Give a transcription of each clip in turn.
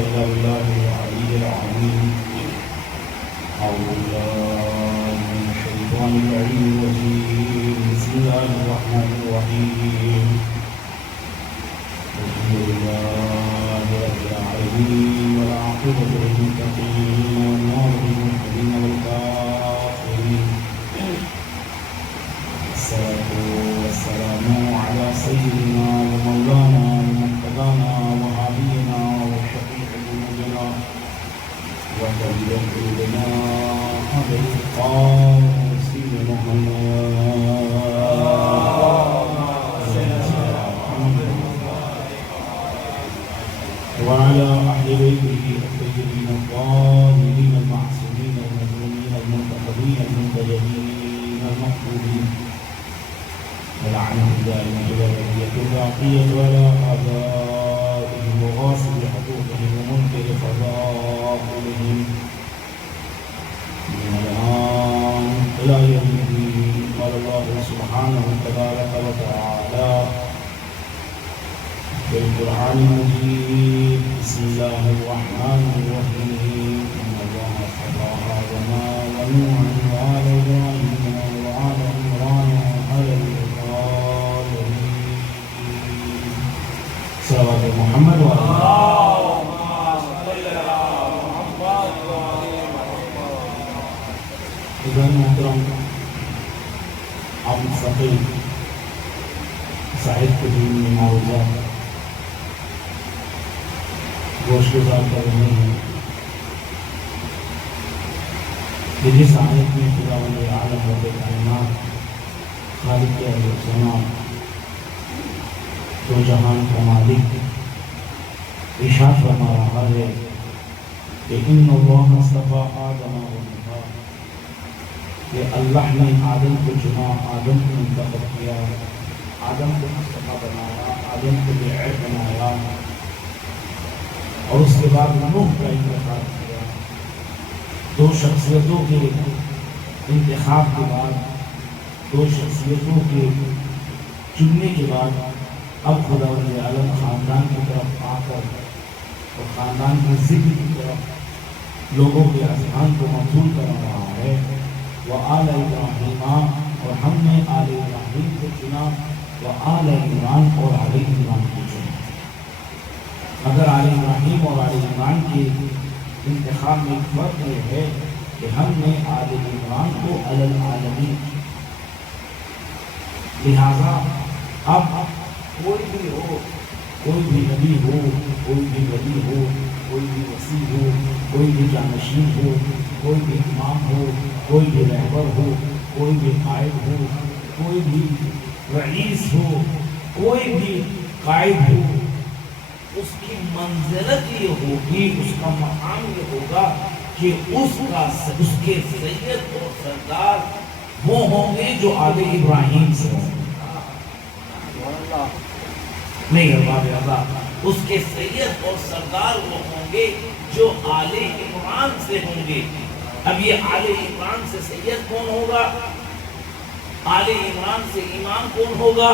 إلا بالله العلي العظيم. أعوذ بالله من الشيطان اللعين الرجيم. بسم الله الرحمن الرحيم. الحمد لله رب العالمين والعاقبة للمتقين والنار للمحسنين والكافرين. الصلاة والسلام على سيدنا ومولانا ومقتدانا وهادينا وشفيع ذنوبنا وطبيب قلوبنا أبي القاسم محمد وعلى أهل بيته الطيبين الطاهرين المعصومين المظلومين المنتقدين المنتجبين المقبولين ولعنهم دائما إلى بقية الباقية ولا آبائهم وغاصب حقوقهم ومنكر فضائلهم من الآن إلى يوم الدين. قال الله سبحانه تبارك وتعالى في القرآن المجيد: بسم الله الرحمن الرحيم. إن الله اصطفى آدم ونوحا وآل إبراهيم وآل عمران على العالمين. صلوات محمد اللهم صل على محمد وعلى إذن محترم عبد الصقيل سعید کے دین میں معروضہ گوش گزار کر رہے ہیں کہ جس آیت میں خداوند عالم رب کائنات خالق ارض و سما دو جہان کا مالک ارشاد فرما رہا ہے کہ ان اللہ اصطفیٰ آدم و نوحا، کہ اللہ نے آدم کو چنا، آدم کو منتخب کیا، آدم کو مصطفیٰ بنایا، آدم کو بیعت بنایا، اور اس کے بعد نوح کا انتخاب کیا۔ دو شخصیتوں کے انتخاب کے بعد، دو شخصیتوں کے چننے کے بعد، اب خداوند عالم خاندان کی طرف آ کر اور خاندان کی ذکر کی طرف لوگوں کے اذہان کو مبذول کر رہا ہے۔ وآل ابراہیم، اور ہم نے آل ابراہیم کو چنا، وآل عمران اور آل عمران کو چنا۔ مگر آل ابراہیم اور آل عمران کے انتخاب میں فرق یہ ہے کہ ہم نے آل عمران کو علی العالمین، لہذا اب کوئی بھی ہو، کوئی بھی نبی ہو، کوئی بھی ولی ہو، کوئی بھی وسیع ہو، کوئی بھی جانشین ہو، کوئی بھی امام ہو، کوئی بھی رہبر ہو، کوئی بھی قائد ہو، کوئی بھی رئیس ہو، کوئی بھی قائد ہو، اس کی منزلت یہ ہوگی، اس کا مقام یہ ہوگا کہ اس کے سید اور سردار وہ ہوں گے جو آل ابراہیم سے ہوں گے۔ نہیں ارباب اللہ، اس کے سید اور سردار وہ ہوں گے جو آل عمران سے ہوں گے۔ اب یہ آل عمران سے سید کون ہوگا؟ آل عمران سے امام کون ہوگا؟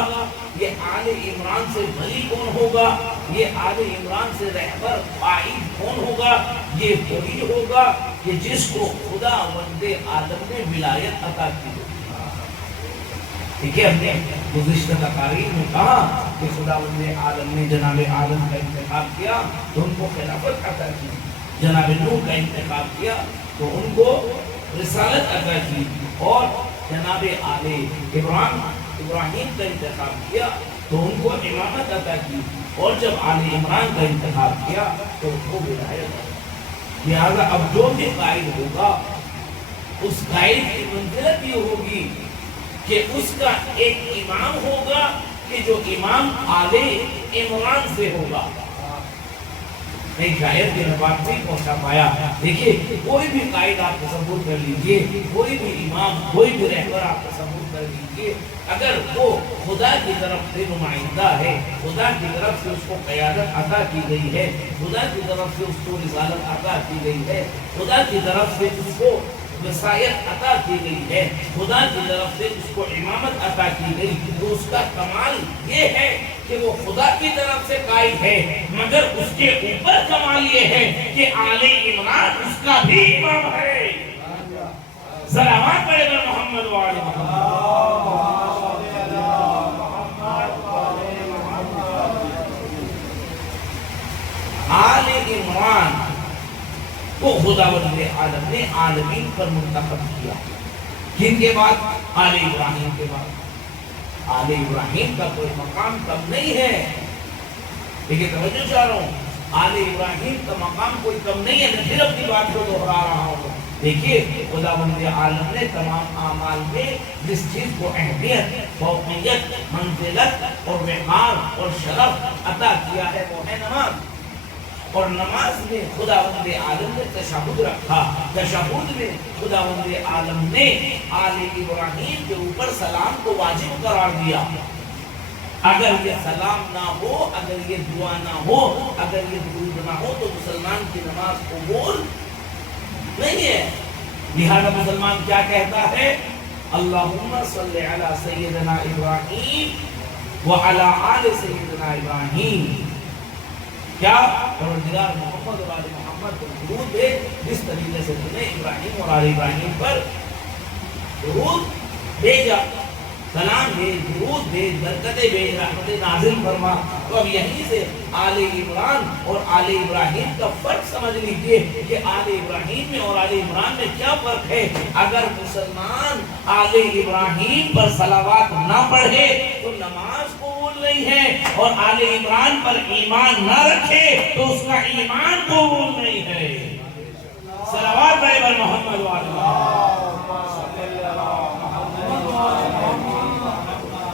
یہ آل عمران سے ولی کون ہوگا؟ یہ آل عمران سے رہبر قائد کون ہوگا؟ یہ ولی ہوگا کہ جس کو خدا وند عالم نے ولایت عطا کی ہوگی۔ ٹھیک ہے، ہم نے گزشتہ تقاریر میں کہا کہ خدا وند عالم نے جناب آدم کا انتخاب کیا تو ان کو خلافت عطا کی، جناب نوح کا انتخاب کیا تو ان کو رسالت عطا کی، اور جناب آل ابراہیم کا انتخاب کیا تو ان کو امامت عطا کی، اور جب آل عمران کا انتخاب کیا تو ان کو ولایت عطا کی۔ لہذا اب جو بھی قائد ہوگا اس قائد کی منزلت یہ ہوگی کہ اس کا ایک امام ہوگا کہ جو امام آل عمران سے ہوگا۔ نہیں شاید کہ میں بات نہیں پہنچا پایا۔ دیکھیے، کوئی بھی قائد آپ تصور کر لیجئے، کوئی بھی امام، کوئی بھی رہبر آپ تصور کر لیجئے، اگر وہ خدا کی طرف سے نمائندہ ہے، خدا کی طرف سے اس کو قیادت عطا کی گئی ہے، خدا کی طرف سے اس کو رسالت عطا کی گئی ہے، خدا کی طرف سے اس کو وصایت عطا کی گئی ہے، خدا کی طرف سے اس کو امامت عطا کی گئی، تو اس کا کمال یہ ہے کہ وہ خدا کی طرف سے قائد ہے، مگر اس کے اوپر کمال یہ ہے کہ آل عمران اس کا بھی امام ہے۔ صلوات پڑھے بر محمد و آل محمد۔ آل عمران کو خداوند عالم نے عالمین پر منتخب کیا۔ کن کے بعد؟ آل ابراہیم کے بعد۔ آل ابراہیم کا کوئی مقام کم نہیں ہے، لیکن توجہ چاہ رہا ہوں، آل ابراہیم کا مقام کوئی کم نہیں ہے۔ میں پھر اپنی بات کو دہرا رہا ہوں، دیکھیے خداوند عالم نے تمام اعمال میں جس چیز کو اہمیت، فوقیت، منزلت اور وقار اور شرف عطا کیا ہے وہ ہے نماز۔ اور نماز میں خداوند عالم نے تشہد رکھا، تشہد میں خداوند عالم نے آل ابراہیم کے اوپر سلام کو واجب قرار دیا۔ اگر یہ سلام نہ ہو، اگر یہ دعا نہ ہو، اگر یہ درود نہ ہو تو مسلمان کی نماز قبول نہیں ہے۔ لہذا مسلمان کیا کہتا ہے؟ اللہم صلی علی سیدنا ابراہیم وعلی آل سیدنا ابراہیم۔ کیا پروردگار محمد اور آل محمد کو درود دے جس طریقے سے تم نے ابراہیم اور آل ابراہیم پر درود بھیجا، سلام بھیج، درود بھیج، برکتیں بھیج، رحمتیں نازل فرما۔ تو اب یہیں سے آل عمران اور آل ابراہیم کا فرق سمجھ لیجیے کہ آل ابراہیم میں اور آل عمران میں کیا فرق ہے۔ اگر مسلمان آل ابراہیم پر صلوات نہ پڑھے تو نماز قبول نہیں ہے، اور آل عمران پر ایمان نہ رکھے تو اس کا ایمان قبول نہیں ہے۔ صلوات بر محمد و آل محمد۔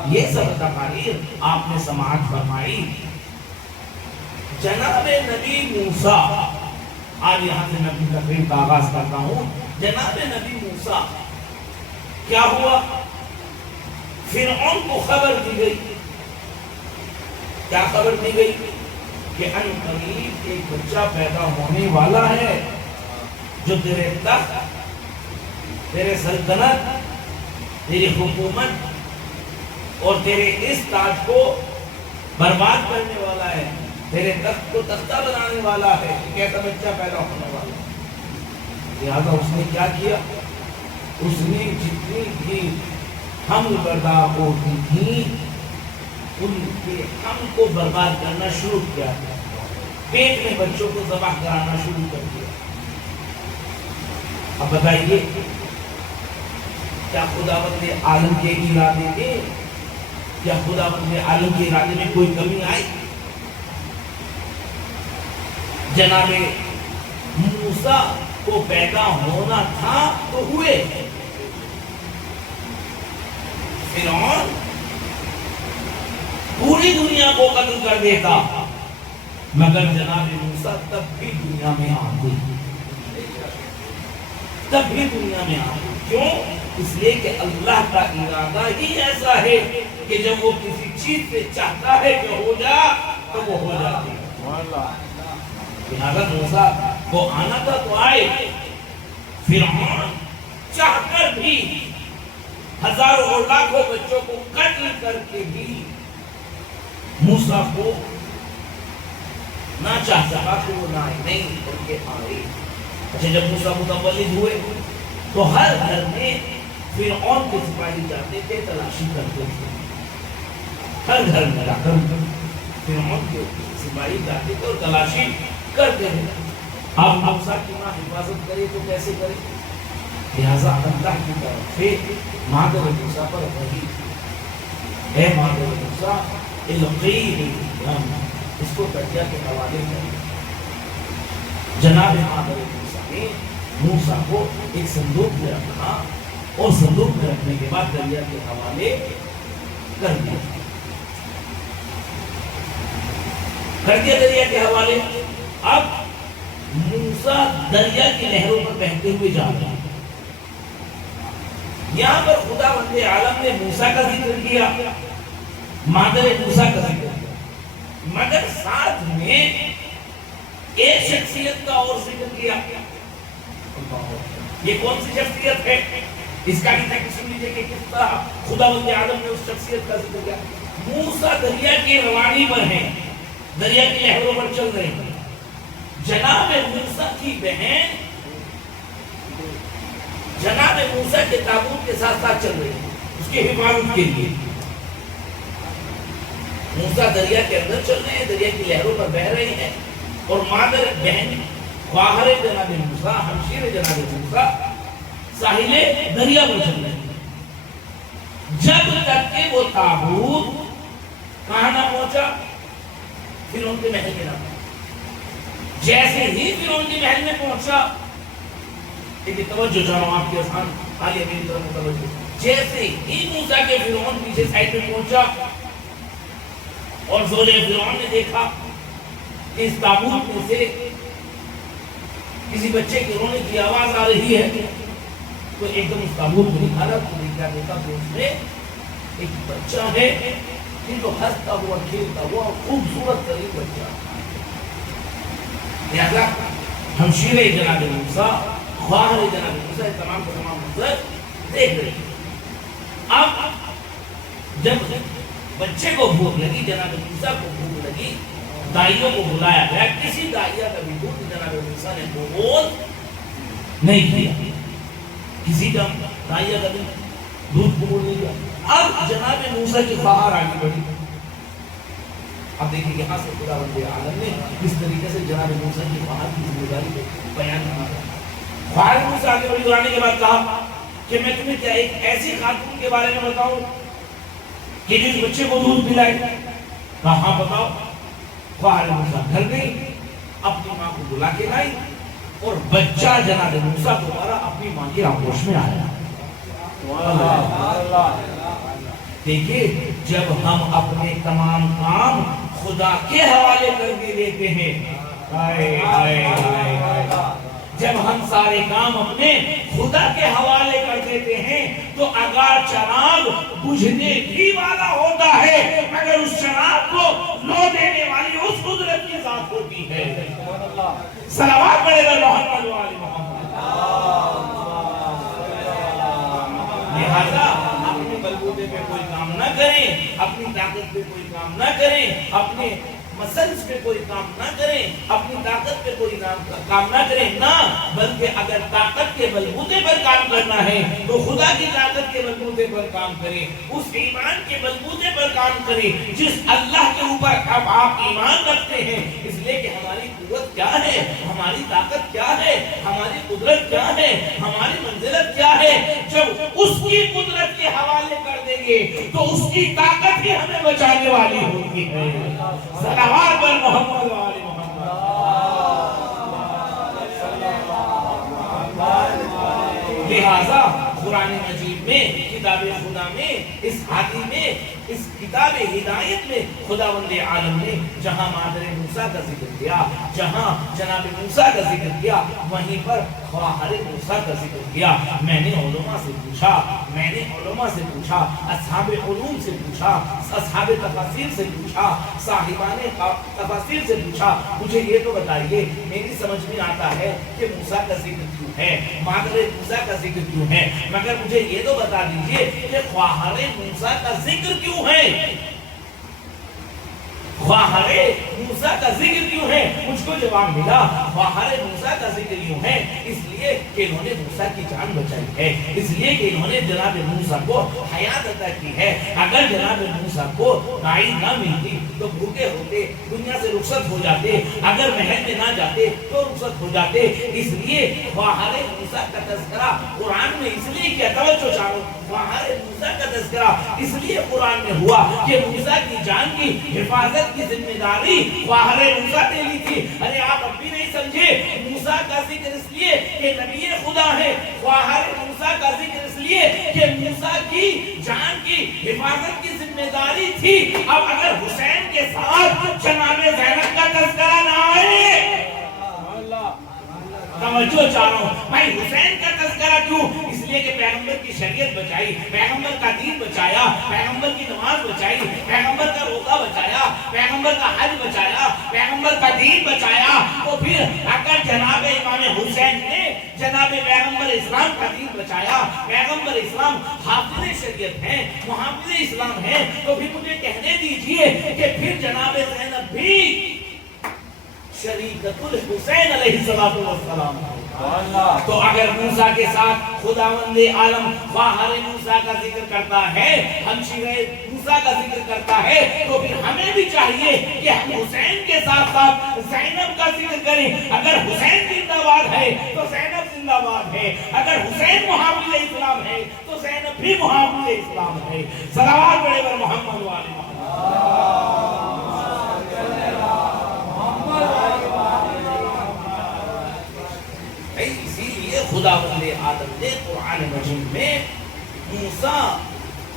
یہ سب تقاریر آپ نے سماعت فرمائی۔ جناب نبی موسیٰ، آج یہاں سے میں اپنی تقریر کا آغاز کرتا ہوں۔ جناب نبی موسیٰ کیا ہوا؟ فرعون کو خبر دی گئی۔ کیا خبر دی گئی؟ کہ ان قریب ایک بچہ پیدا ہونے والا ہے جو تیرے تخت، تیرے سلطنت، تیری حکومت اور تیرے اس تاج کو برباد کرنے والا ہے، تیرے تخت کو تختہ بنانے والا ہے۔ ایک ایسا بچہ پیدا ہونے والا ہے۔ لہذا اس نے کیا کیا؟ اس نے جتنی بھی حمل بردار ہوتی تھی ان کے حمل کو برباد کرنا شروع کیا، پیٹ میں بچوں کو ذبح کرانا شروع کر دیا۔ اب بتائیے کیا خداوند عالم کے ارادے میں، کیا خداوند عالم کے ارادے میں کوئی کمی آئی؟ جناب موسیٰ کو پیدا ہونا تھا تو ہوئے۔ فرعون پوری دنیا کو قتل کر دیتا، مگر جناب موسیٰ تب بھی دنیا میں آ گئی، تب بھی دنیا میں آ گئی۔ کیوں؟ اس لیے کہ اللہ کا ارادہ ہی ایسا ہے کہ جب وہ کسی چیز سے چاہتا ہے کہ ہو جا تو وہ ہو جاتی ہے۔ لہذا موسیٰ کو آنا تھا تو آئے۔ فرعون چاہ کر بھی ہزاروں اور لاکھوں بچوں کو قتل کر کے بھی موسیٰ کو نہ چاہ سکا کہ وہ نہ آئے، نہیں ان کے آئے۔ اچھا جب موسیٰ متولد ہوئے تو ہر گھر میں فرعون کے سپاہی جاتے تھے، تلاشی کرتے تھے، ہر گھر میں جا کر فرعون کے سپاہی جاتے تھے اور تلاشی کرتے تھے۔ اب موسیٰ کی ماں حفاظت کرے تو کیسے کرے؟ لہذا اللہ کی طرف سے مادر موسیٰ پر وحی، اے مادر موسیٰ القیہ الہم، اس کو دریا کے حوالے کریں۔ جناب مادر موسیٰ نے موسیٰ کو ایک صندوق میں رکھا اور صندوق میں رکھنے کے بعد دریا کے حوالے کر دیا، دریا کے حوالے۔ اب موسیٰ دریا کی نہروں پر بہتے ہوئے جا رہے ہیں۔ یہاں پر خداوند عالم نے موسیٰ کا ذکر کیا، مادر موسیٰ کا ذکر کیا، مگر ساتھ میں ایک شخصیت کا اور ذکر کیا۔ یہ کون سی شخصیت ہے؟ اس کا بھی تک سن لیجئے کہ کس طرح خداوند عالم نے اس شخصیت کا ذکر کیا۔ موسیٰ دریا کی روانی پر ہیں، دریا کی لہروں پر چل رہے ہیں، جناب موسیٰ کی بہن جناب موسیٰ کے تابوت کے ساتھ ساتھ چل رہے ہیں اس کی حفاظت کے لیے۔ موسیٰ دریا کے اندر چل رہے ہیں، دریا کی لہروں پر بہ رہے ہیں، اور مادر بہن خواہر جناب موسیٰ، ہمشیر جناب موسیٰ ساحل دریا پر چل رہے ہیں، جب تک کہ وہ تابوت کہاں نہ پہنچا؟ فرعون کے محل میں نہ پہنچا۔ جیسے ہی فرعون کے محل میں پہنچا، لیکن توجہ چاہوں آپ کے آسان عالیہ میری طرف متوجہ، جیسے ہی موسیٰ کے فرعون پیچھے سائڈ میں پہنچا اور زوجہ فرعون نے دیکھا کہ اس تابوت میں سے کسی بچے کے رونے کی آواز آ رہی ہے، تو ایک دم اس تابوت میں نکالا تو دیکھا کہ اس میں ایک بچہ ہے، جو ہنستا ہوا کھیلتا ہوا خوبصورت ترین بچہ۔ لہذا ہمشیر جناب موسیٰ، خواہر جناب موسیٰ تمام کو تمام منظر دیکھ رہے ہیں۔ اب جب بچے کو بھوک لگی، جناب موسیٰ کو بھوک لگی، دائیوں کو بلایا گیا، کسی دائیہ کا بھی دودھ جناب موسیٰ نے قبول نہیں کیا، کسی کا دائیہ کا بھی دودھ قبول نہیں کیا۔ اب جناب موسیٰ کی خواہر آگے بڑھی۔ اب دیکھیں یہاں سے خداوند عالم نے کس طریقے سے جناب موسیٰ کی خواہر کی ذمہ داری کو بیان کیا۔ خواہر موسیٰ آگے بڑھی، بلانے کے بعد کہا کہ میں تمہیں کیا ایک ایسی خاتون کے بارے میں بتاؤں کہ جس بچے کو دودھ پلائے؟ کہا ہاں بتاؤ۔ خواہر موسیٰ گھر گئی، اپنی ماں کو بلا کے لائی، اور بچہ جناب موسیٰ دوبارہ اپنی ماں کی آغوش میں آیا۔ دیکھیں جب ہم اپنے تمام کام خدا کے حوالے کر کے دیتے ہیں، جب ہم سارے کام اپنے خدا کے حوالے کر دیتے ہیں تو اگر چراغ بجھنے بھی والا ہوتا ہے مگر اس چراغ کو لو دینے والی اس قدرت کی ذات ہوتی ہے۔ صلوات پڑھے گا محمد و آل محمد۔ لہذا اپنے بلبوتے پہ کوئی کام نہ کریں، اپنی طاقت پہ کوئی کام نہ کریں، اپنے مسلس پہ کوئی کام نہ کریں، اپنی طاقت پہ کوئی کام نہ کریں، نہ بلکہ اگر طاقت کے بلبوتے پر کام کرنا ہے تو خدا کی طاقت کے بلبوتے پر کام کریں، اس ایمان کے بلبوتے پر کام کریں جس اللہ کے اوپر اب آپ ایمان رکھتے ہیں، اس لیے کہ ہماری قوت کیا ہے، ہماری طاقت کیا ہے، ہماری قدرت کیا ہے، ہماری منزلت کیا ہے۔ جب اس کی قدرت کے حوالے کر دیں گے تو اس کی طاقت ہی ہمیں بچانے والی ہوتی ہے۔ صلوات پر محمد و آل محمد۔ لہذا قرآن مجید میں، کتاب خدا میں، اس حادی میں، اس کتاب ہدایت میں خداوند عالم نے جہاں مادر موسیٰ کا ذکر کیا، جہاں جناب موسیٰ کا ذکر کیا، وہیں پر خواہر موسیٰ کا ذکر کیا۔ میں نے علماء سے پوچھا، اصحاب علوم سے پوچھا، اصحاب تفاسیر سے پوچھا، صاحبان تفاسیر سے پوچھا، مجھے یہ تو بتائیے، میری سمجھ میں آتا ہے کہ موسیٰ کا ذکر کیوں ہے، مادر موسیٰ کا ذکر کیوں ہے، مگر مجھے یہ تو بتا دیجئے کہ خواہر موسیٰ کا ذکر کیوں ہے؟ خواہر موسیٰ کا ذکر کیوں ہے؟ مجھ کو جواب ملا، خواہر موسیٰ کا ذکر کیوں ہے؟ اس لیے کہ انہوں نے موسیٰ کی جان بچائی ہے، اس لیے کہ انہوں نے جناب موسیٰ کو حیات عطا کی ہے۔ اگر جناب موسیٰ کو دائی نہ ملتی تو بھوکے ہوتے، دنیا سے رخصت ہو جاتے، اگر محل میں نہ جاتے تو رخصت ہو جاتے۔ اس لیے خواہر موسیٰ کا تذکرہ قرآن میں اس لیے کیا، توجہ چاہو، خواہر موسیٰ کا تذکرہ اس لیے قرآن میں ہوا کہ موسیٰ کی جان کی حفاظت کی ذمہ داری خواہر موسیٰ نے لی تھی۔ ارے آپ اب بھی نہیں سمجھے، موسیٰ کا ذکر اس لیے کہ نبی خدا ہے، خواہر موسیٰ کا ذکر اس لیے کہ موسیٰ کی جان کی حفاظت کی ذمہ داری تھی۔ اب اگر حسین کے ساتھ جناب زینب کا تذکرہ نہ آئے، توجہ چاہ رہا ہوں بھائی، حسین کا تذکرہ کیوں؟ اس لیے کہ پیغمبر کی شریعت بچائی، پیغمبر کا دین بچایا، پیغمبر کی نماز بچائی، پیغمبر کا روزہ بچایا، پیغمبر کا حج بچایا، پیغمبر کا دین بچایا۔ تو پھر اگر جناب امام حسین نے جناب پیغمبر اسلام کا دین بچایا، پیغمبر اسلام حافظ شریعت ہیں، محافظ اسلام ہیں، تو پھر مجھے کہنے دیجئے کہ پھر جناب زینب بھی شریکت الحسین علیہ السلام. تو اگر موسیٰ کے ساتھ خداوند عالم باہر موسیٰ کا ذکر کرتا ہے، ہمشیرہ موسیٰ کا ذکر کرتا ہے، تو پھر ہمیں بھی چاہیے کہ ہم حسین کے ساتھ ساتھ زینب کا ذکر کریں. اگر حسین زندہ باد ہے تو زینب زندہ باد ہے، اگر حسین محافظ اسلام ہے تو زینب بھی محافظ اسلام ہے. صلوات پڑھے بر محمد و آل محمد. اسی لیے خداوند عالم نے قرآن مجید میں موسیٰ،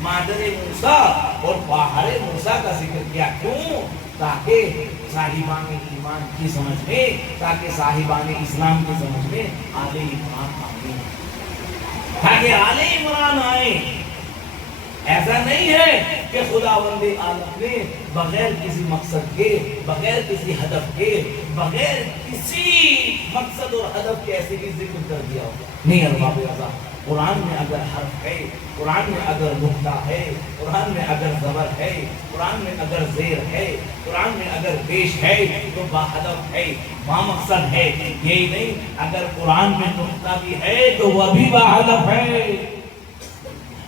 مادر موسیٰ اور باہر موسیٰ کا ذکر کیا. کیوں؟ تاکہ صاحبان ایمان کی سمجھ میں، تاکہ صاحبان اسلام کی سمجھ میں آل عمران آئیں، تاکہ آل عمران آئیں. ایسا نہیں ہے کہ خداوند عالم نے بغیر کسی مقصد کے، بغیر کسی ہدف کے، بغیر کسی مقصد اور ہدف کے ایسے بھی ذکر کر دیا ہو. نہیں ارباب رضا، قرآن میں اگر حرف ہے، قرآن میں اگر نقطہ ہے، قرآن میں اگر زبر ہے، قرآن میں اگر زیر ہے، قرآن میں اگر پیش ہے تو با ہدف ہے، با مقصد ہے. یہی نہیں اگر قرآن میں نقطہ بھی ہے تو وہ بھی با ہدف ہے.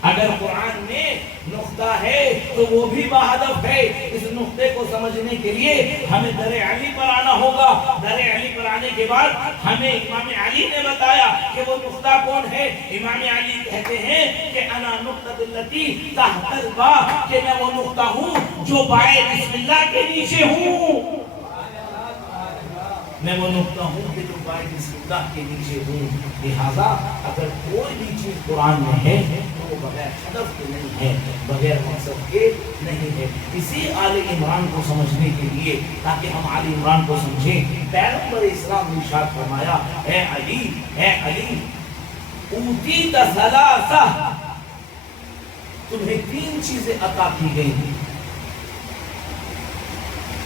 اگر قرآن میں نقطہ ہے تو وہ بھی بہدف ہے. اس نقطے کو سمجھنے کے لیے ہمیں در علی پر آنا ہوگا. در علی پر آنے کے بعد ہمیں امام علی نے بتایا کہ وہ نقطہ کون ہے. امام علی کہتے ہیں کہ انا نقطۃ التی تحت البا، کہ میں وہ نقطہ ہوں جو بائے بسم اللہ کے نیچے ہوں. میں وہ نقطہ ہوں کہ جو بائے بسم اللہ کے نیچے ہوں. لہذا اگر کوئی بھی چیز قرآن میں ہے تو وہ بغیر ہدف کے نہیں ہے، بغیر مقصد کے نہیں ہے. اسی آل عمران کو سمجھنے کے لیے، تاکہ ہم آل عمران کو سمجھیں، پیغمبر اسلام نے ارشاد فرمایا، اے علی، اے علی، اوتیت ثلاثہ، تمہیں 3 چیزیں عطا کی گئی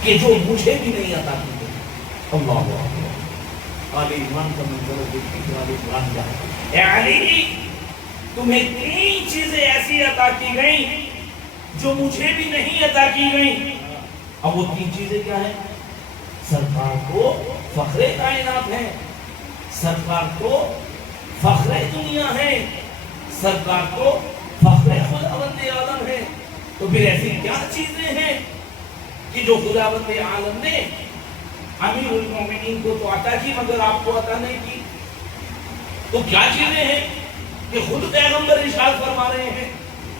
کہ جو مجھے بھی نہیں عطا کی گئی. اللہ اکبر. آل عمران کا منظر دیکھیں کہ آل عمران کیا ہے. اے علی، تمہیں 3 چیزیں ایسی عطا کی گئی جو مجھے بھی نہیں عطا کی گئی. اب وہ 3 چیزیں کیا ہیں؟ سرکار کو فخر کائنات ہے، سرکار کو فخر دنیا ہے، سرکار کو فخر خداوند عالم ہے. تو پھر ایسی کیا چیزیں ہیں کہ جو خداوند عالم نے امیر المومنین کو تو عطا کی مگر آپ کو عطا نہیں کی؟ تو کیا چیزیں ہیں کہ خود پیغمبر ارشاد فرما رہے ہیں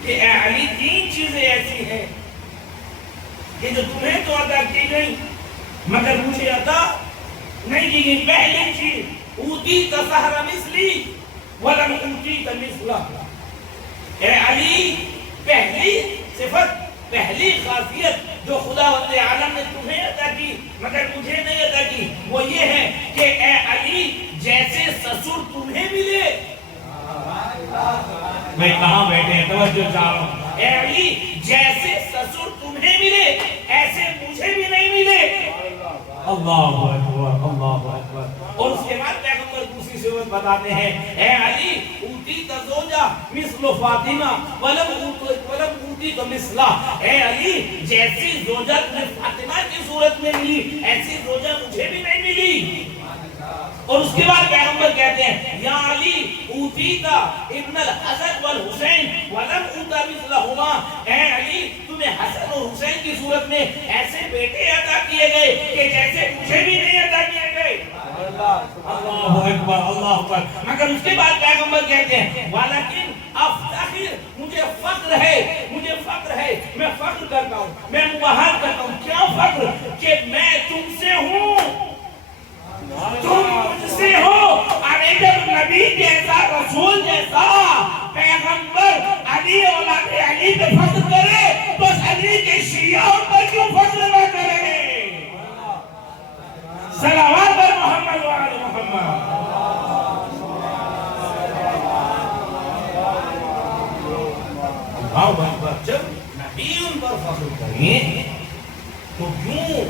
کہ اے علی، 3 چیزیں ایسی ہیں کہ جو تمہیں تو عطا کی گئی مگر مجھے عطا نہیں کی گئی. پہلی چیز، اوتیت سحر مثلی ولم اوتیت مثلہ. اے علی، پہلی صفت، پہلی خاصیت جو خداوند عالم نے تمہیں عطا کی مگر مجھے نہیں عطا کی، وہ یہ ہے کہ اے علی، جیسے سسر تمہیں ملے. میں کہاں بیٹھے ہیں؟ توجہ چاہ رہا ہوں. اے علی، جیسے سسر تمہیں ملے ایسے مجھے بھی نہیں ملے. اللہ اکبر، اللہ اکبر. اور اس کے بعد پیغمبر دوسری صورت بتاتے ہیں، اے علی، اوتیت زوجہ مثل فاطمہ ولم اوتیت مثلہ. اے علی، جیسی زوجہ تمہیں فاطمہ کی صورت میں ملی ایسی زوجہ مجھے بھی نہیں ملی. اور اس کے بعد پیغمبر کہتے ہیں، یا علی، اوتیت ابن الحسن والحسین ولم اوت مثلہما. اے علی، تمہیں حسن اور حسین کی صورت میں ایسے بیٹے عطا کیے گئے کہ جیسے مجھے بھی نہیں عطا کیے گئے. اللہ اکبر، اللہ اکبر. مگر اس کے بعد پیغمبر کہتے ہیں، ولیکن افتخر، مجھے فخر ہے، مجھے فخر ہے، میں فخر کرتا ہوں، میں مباہر کرتا ہوں. کیا فخر؟ کہ میں تم سے ہوں، تم مجھ سے ہو. اور جب نبی جیسا، رسول جیسا پیغمبر علی اولاد علی پہ فخر کرے تو علی کے شیعہ پر کیوں فخر نہ کرے؟ صلوات پر محمد و آل محمد. جب نبی ان پر فخر کریں تو کیوں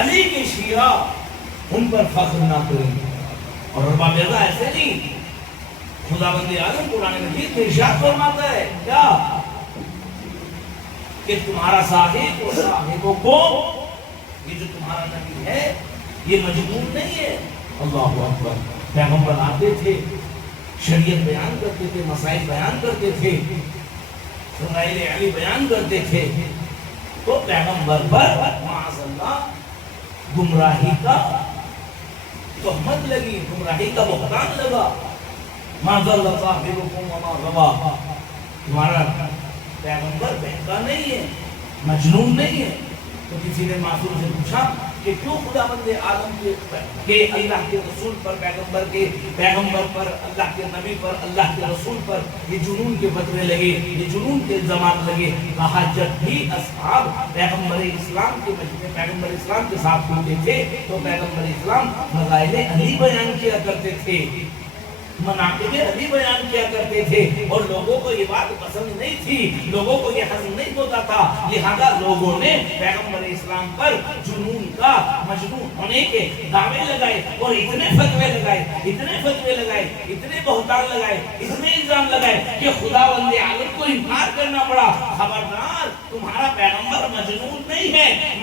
علی کے شیعہ ان پر فخر نہ کریں؟ اور ارباب رضا ایسے نہیں، خداوند عالم قرآن مجید میں ارشاد فرماتا ہے کیا کہ تمہارا صاحب اور صاحبوں کو، یہ جو تمہارا نبی ہے یہ مجنون نہیں ہے۔ اللہ اکبر۔ پیغمبر آتے تھے، شریعت بیان کرتے تھے، مسائل بیان کرتے تھے، فضائل علی بیان کرتے تھے، تو پیغمبر پر معاذ اللہ گمراہی کا تہمت لگی، گمراہی کا بہتان لگا۔ معاذ اللہ صاحبکم وما غوا، تمہارا پیغمبر بہکا نہیں ہے، مجنون نہیں ہے۔ تو کسی نے معصوم سے پوچھا کہ کیوں خداوند عالم کے اللہ کے رسول پر، پیغمبر پر، اللہ کے نبی پر، اللہ کے رسول پر یہ جنون کے فتوے لگے، یہ جنون کے الزامات لگے؟ کہا جب بھی اصحاب پیغمبر اسلام کے ساتھ ہوتے تھے تو پیغمبر اسلام فضائل علی بیان کیا کرتے تھے، مناقب علی بیان کیا کرتے تھے، اور لوگوں کو یہ بات پسند نہیں تھی، لوگوں کو یہ ہضم نہیں ہوتا تھا، لہذا لوگوں نے پیغمبر اسلام پر جنون کا، مجنون ہونے کے دعوے لگائے اور اتنے فتوے لگائے، اتنے بہتان لگائے، اتنے الزام لگائے کہ خداوند عالم کو انکار کرنا پڑا۔ خبردار، تمہارا پیغمبر مجنون نہیں ہے۔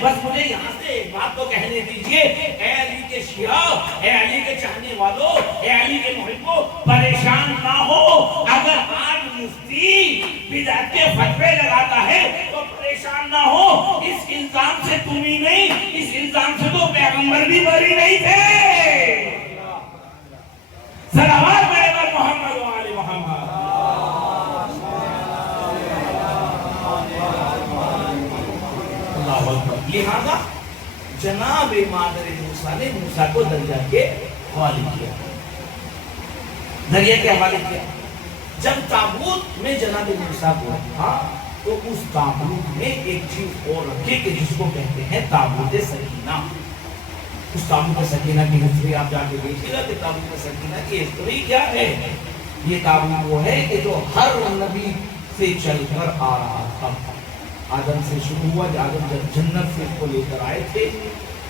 بس مجھے یہاں سے ایک بات تو کہنے دیجئے، اے علی کے شیعہ، اے علی کے چاہنے والوں، اے علی کے محبوں، پریشان نہ ہو۔ اگر آج مفتی بدعت کے فتوے لگاتا ہے تو پریشان نہ ہو، اس الزام سے تم ہی نہیں، اس الزام سے تو پیغمبر بھی بری نہیں تھے۔ صلوات میرے پر محمد و آل محمد۔ اللہ اکبر۔ لہذا جناب مادر موسیٰ نے موسیٰ کو دریا کے حوالے کیا، دریا کے حوالے کیا۔ جب تابوت میں جناب موسیٰ کو رکھا تو اس تابوت میں ایک چیز اور رکھی کہ جس کو کہتے ہیں تابوت سکینہ۔ اس تابوت سکینہ کی ہسٹری آپ جا کے دیکھیے گا کہ تابوت سکینہ کی ہسٹری کیا ہے۔ یہ تابوت وہ ہے کہ جو ہر نبی سے چل کر آ رہا تھا۔ آدم سے شروع ہوا، آدم جب جنت سے اس کو لے کر آئے تھے،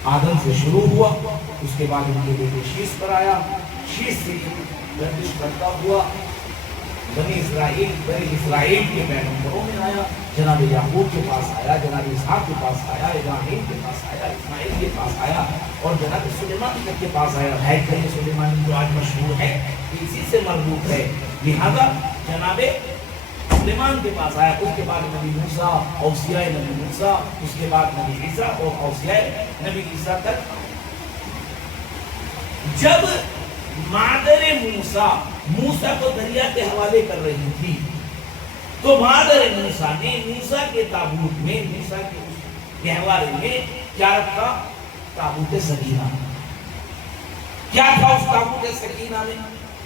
آدم سے شروع ہوا، اس کے بعد ان کے بیٹے شیش پر آیا، شیش سے گردش کرتا ہوا بنی اسرائیل کے پیغمبروں میں آیا، جناب یعقوب کے پاس آیا، جناب اسحاق کے پاس آیا، ابراہیم کے پاس آیا، اسماعیل کے پاس آیا، اور جناب سلیمان تک کے پاس آیا۔ ہیکل سلیمانی جو آج مشہور ہے اسی سے مربوط ہے، لہذا جناب سلیمان کے پاس آیا۔ اس کے بعد نبی موسیٰ، اوصیاء نبی موسیٰ، اس کے بعد نبی عیسیٰ اور اوصیاء نبی عیسیٰ تک۔ جب مادر موسیٰ کو دریا کے حوالے کر رہی تھی تو مادر موسیٰ نے موسیٰ کے تابوت میں، موسیٰ کے گہوارے میں کیا رکھا؟ تابوت سکینہ۔ کیا تھا اس تابوت سکینہ میں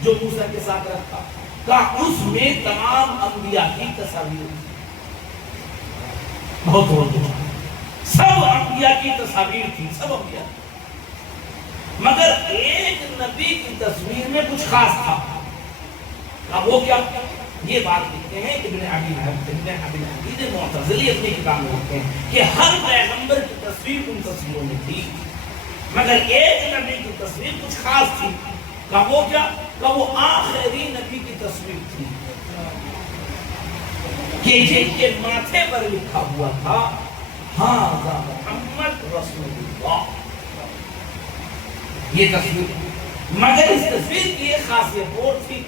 جو موسیٰ کے ساتھ رکھا؟ کہ اس میں تمام انبیاء کی تصاویر تھی۔ بہت روزہ سب انبیاء کی تصاویر تھی، سب انبیاء، مگر ایک نبی کی تصویر میں کچھ خاص تھا۔ اب وہ کیا؟ یہ بات لکھتے ہیں ابن ابی حدید معتزلی اپنی کتاب میں لکھتے ہیں کہ ہر پیغمبر کی تصویر ان تصویروں میں تھی، مگر ایک نبی کی تصویر کچھ خاص تھی۔ کہ وہ کیا؟ کہ وہ آخری نبی کی تصویر تھی کہ جن کے ماتھے پر لکھا ہوا تھا ھذا محمد رسول اللہ، یہ تصویر۔ مگر اس تصویر کی ایک خاصیت اور تھی،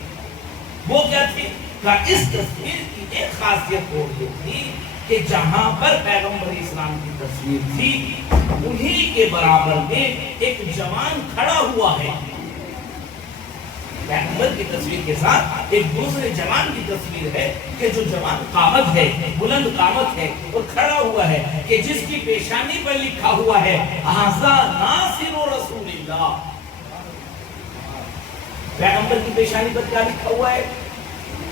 وہ کیا تھی؟ کہ اس تصویر کی ایک خاصیت اور یہ تھی کہ جہاں پر پیغمبر اسلام کی تصویر تھی انہی کے برابر میں ایک جوان کھڑا ہوا ہے۔ پیغمبر کی تصویر کے ساتھ ایک دوسرے جوان کی تصویر ہے کہ جو جوان قامت ہے، بلند قامت ہے اور کھڑا ہوا ہے، کہ جس کی پیشانی پر لکھا ہوا ہے ھذا ناصر رسول اللہ۔ پیغمبر کی پیشانی پر کیا لکھا ہوا ہے؟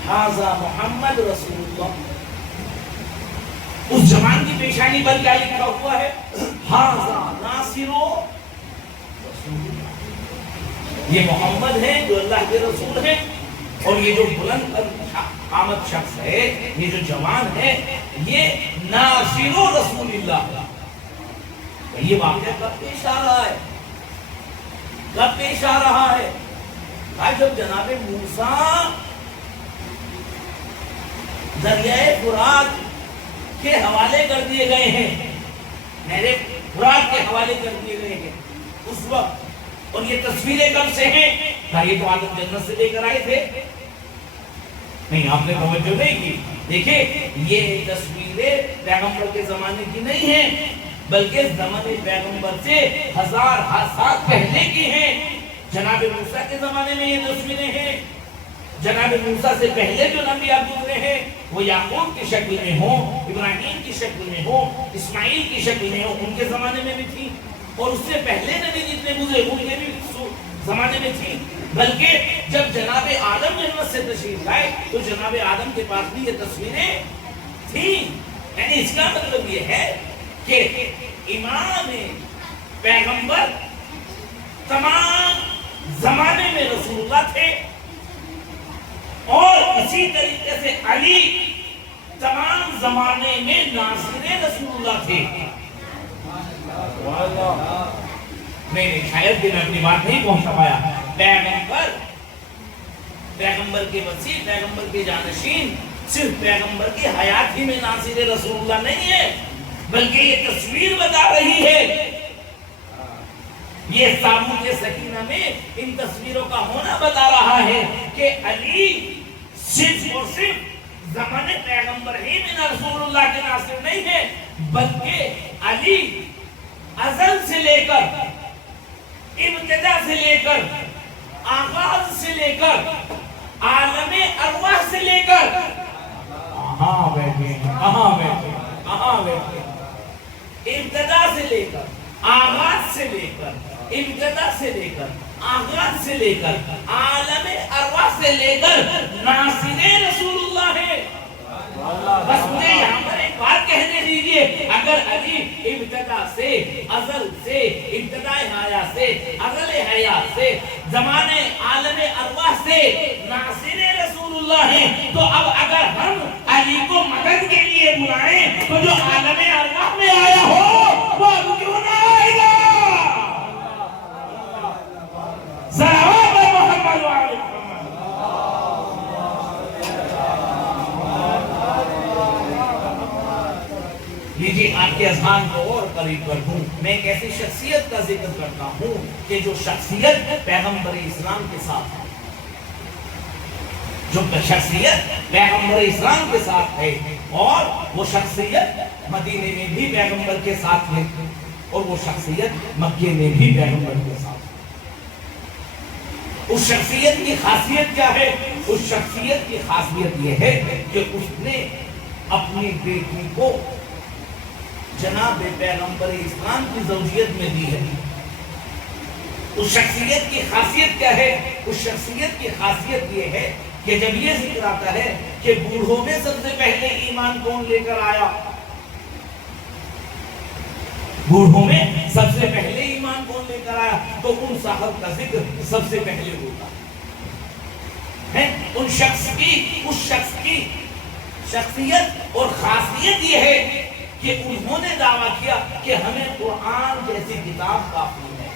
ھذا محمد رسول اللہ۔ اس جوان کی پیشانی پر کیا لکھا ہوا ہے؟ ھذا ناصر رسول اللہ۔ یہ محمد ہے جو اللہ کے رسول ہے، اور یہ جو بلند قامت شخص ہے، یہ جو جوان ہے، یہ ناصر رسول اللہ۔ یہ واقعہ کب پیش آ رہا ہے؟ کب پیش آ رہا ہے؟ جب جناب موسیٰ دریائے فرات کے حوالے کر دیے گئے ہیں، نہر فرات کے حوالے کر دیے گئے ہیں اس وقت، اور یہ تصویریں کب سے ہیں؟ کہا یہ تو آدم جنت سے لے کر آئے تھے. نہیں، آپ نے توجہ نہیں کی. دیکھیں یہ تصویریں پیغمبر کے زمانے کی نہیں ہیں، بلکہ زمانے پیغمبر سے ہزار سال پہلے کی ہیں. جناب موسیٰ کے زمانے میں یہ تصویریں ہیں. جناب موسیٰ سے پہلے جو نبی آپ گزرے ہیں وہ یعقوب کی شکل میں ہوں، ابراہیم کی شکل میں ہوں، اسماعیل کی شکل میں ہوں، ان کے زمانے میں بھی تھی. اور اس سے پہلے نبی جتنے گزرے ان کے بھی زمانے میں تھی. بلکہ جب جناب آدم جنت سے تشریف لائے تو جناب آدم کے پاس بھی یہ تصویریں تھیں. یعنی اس کا مطلب یہ ہے کہ امام پیغمبر تمام زمانے میں رسول اللہ تھے، اور اسی طریقے سے علی تمام زمانے میں ناصر رسول اللہ تھے. نہیں، شاید کہ میں اپنی بات نہیں پہنچا پایا. پیغمبر کے وسیع، پیغمبر کے جانشین صرف پیغمبر کی حیات ہی میں ناصر رسول اللہ نہیں ہے، بلکہ یہ تصویر بتا رہی ہے. یہ تابوت سکینہ میں ان تصویروں کا ہونا بتا رہا ہے کہ علی صرف اور صرف زمانے پیغمبر ہی میں رسول اللہ کے ناصر نہیں ہے، بلکہ علی ازل سے لے کر، ابتدا سے لے کر، آغاز سے لے کر، عالم ارواح سے لے کر، کہاں بیٹھے ابتدا سے لے کر، آغاز سے لے کر، ابتدا سے لے کر، آغاز سے لے کر، عالم ارواح سے لے کر ناصر رسول اللہ ہے. بس مجھے یہاں پر ایک بات کہنے دیجئے، اگر علی ابتدا سے، ازل سے، ابتداء حیات سے، ازل حیات سے، زمانے عالم ارواح سے ناصر رسول اللہ ہیں، تو اب اگر ہم علی کو مدد کے لیے بلائیں تو جو عالم ارواح میں آیا ہو وہ اب کیوں نہ آئے گا؟ صلوات محمد وعلیہ محمد. لیجیے آپ کے اذہان کو اور قریب کر دوں. میں ایک ایسی شخصیت کا ذکر کرتا ہوں کہ جو شخصیت پیغمبر اسلام کے ساتھ ہے، جو شخصیت پیغمبر اسلام کے ساتھ ہے، اور وہ شخصیت مدینے میں بھی پیغمبر کے ساتھ ہے، اور وہ شخصیت مکے میں بھی پیغمبر کے ساتھ ہے. اس شخصیت کی خاصیت کیا ہے؟ اس شخصیت کی خاصیت یہ ہے کہ اس نے اپنی بیٹی کو جناب پیغمبر اسلام کی زوجیت میں دی ہے. اس شخصیت کی خاصیت کیا ہے؟ اس شخصیت کی خاصیت یہ ہے کہ جب یہ ذکر آتا ہے کہ بوڑھوں میں سب سے پہلے ایمان کون لے کر آیا، بوڑھوں میں سب سے پہلے ایمان کون لے کر آیا، تو ان صاحب کا ذکر سب سے پہلے ہوتا ہے. اس شخص کی شخصیت اور خاصیت یہ ہے کہ انہوں نے دعویٰ کیا کہ ہمیں قرآن جیسی کتاب کافی ہے.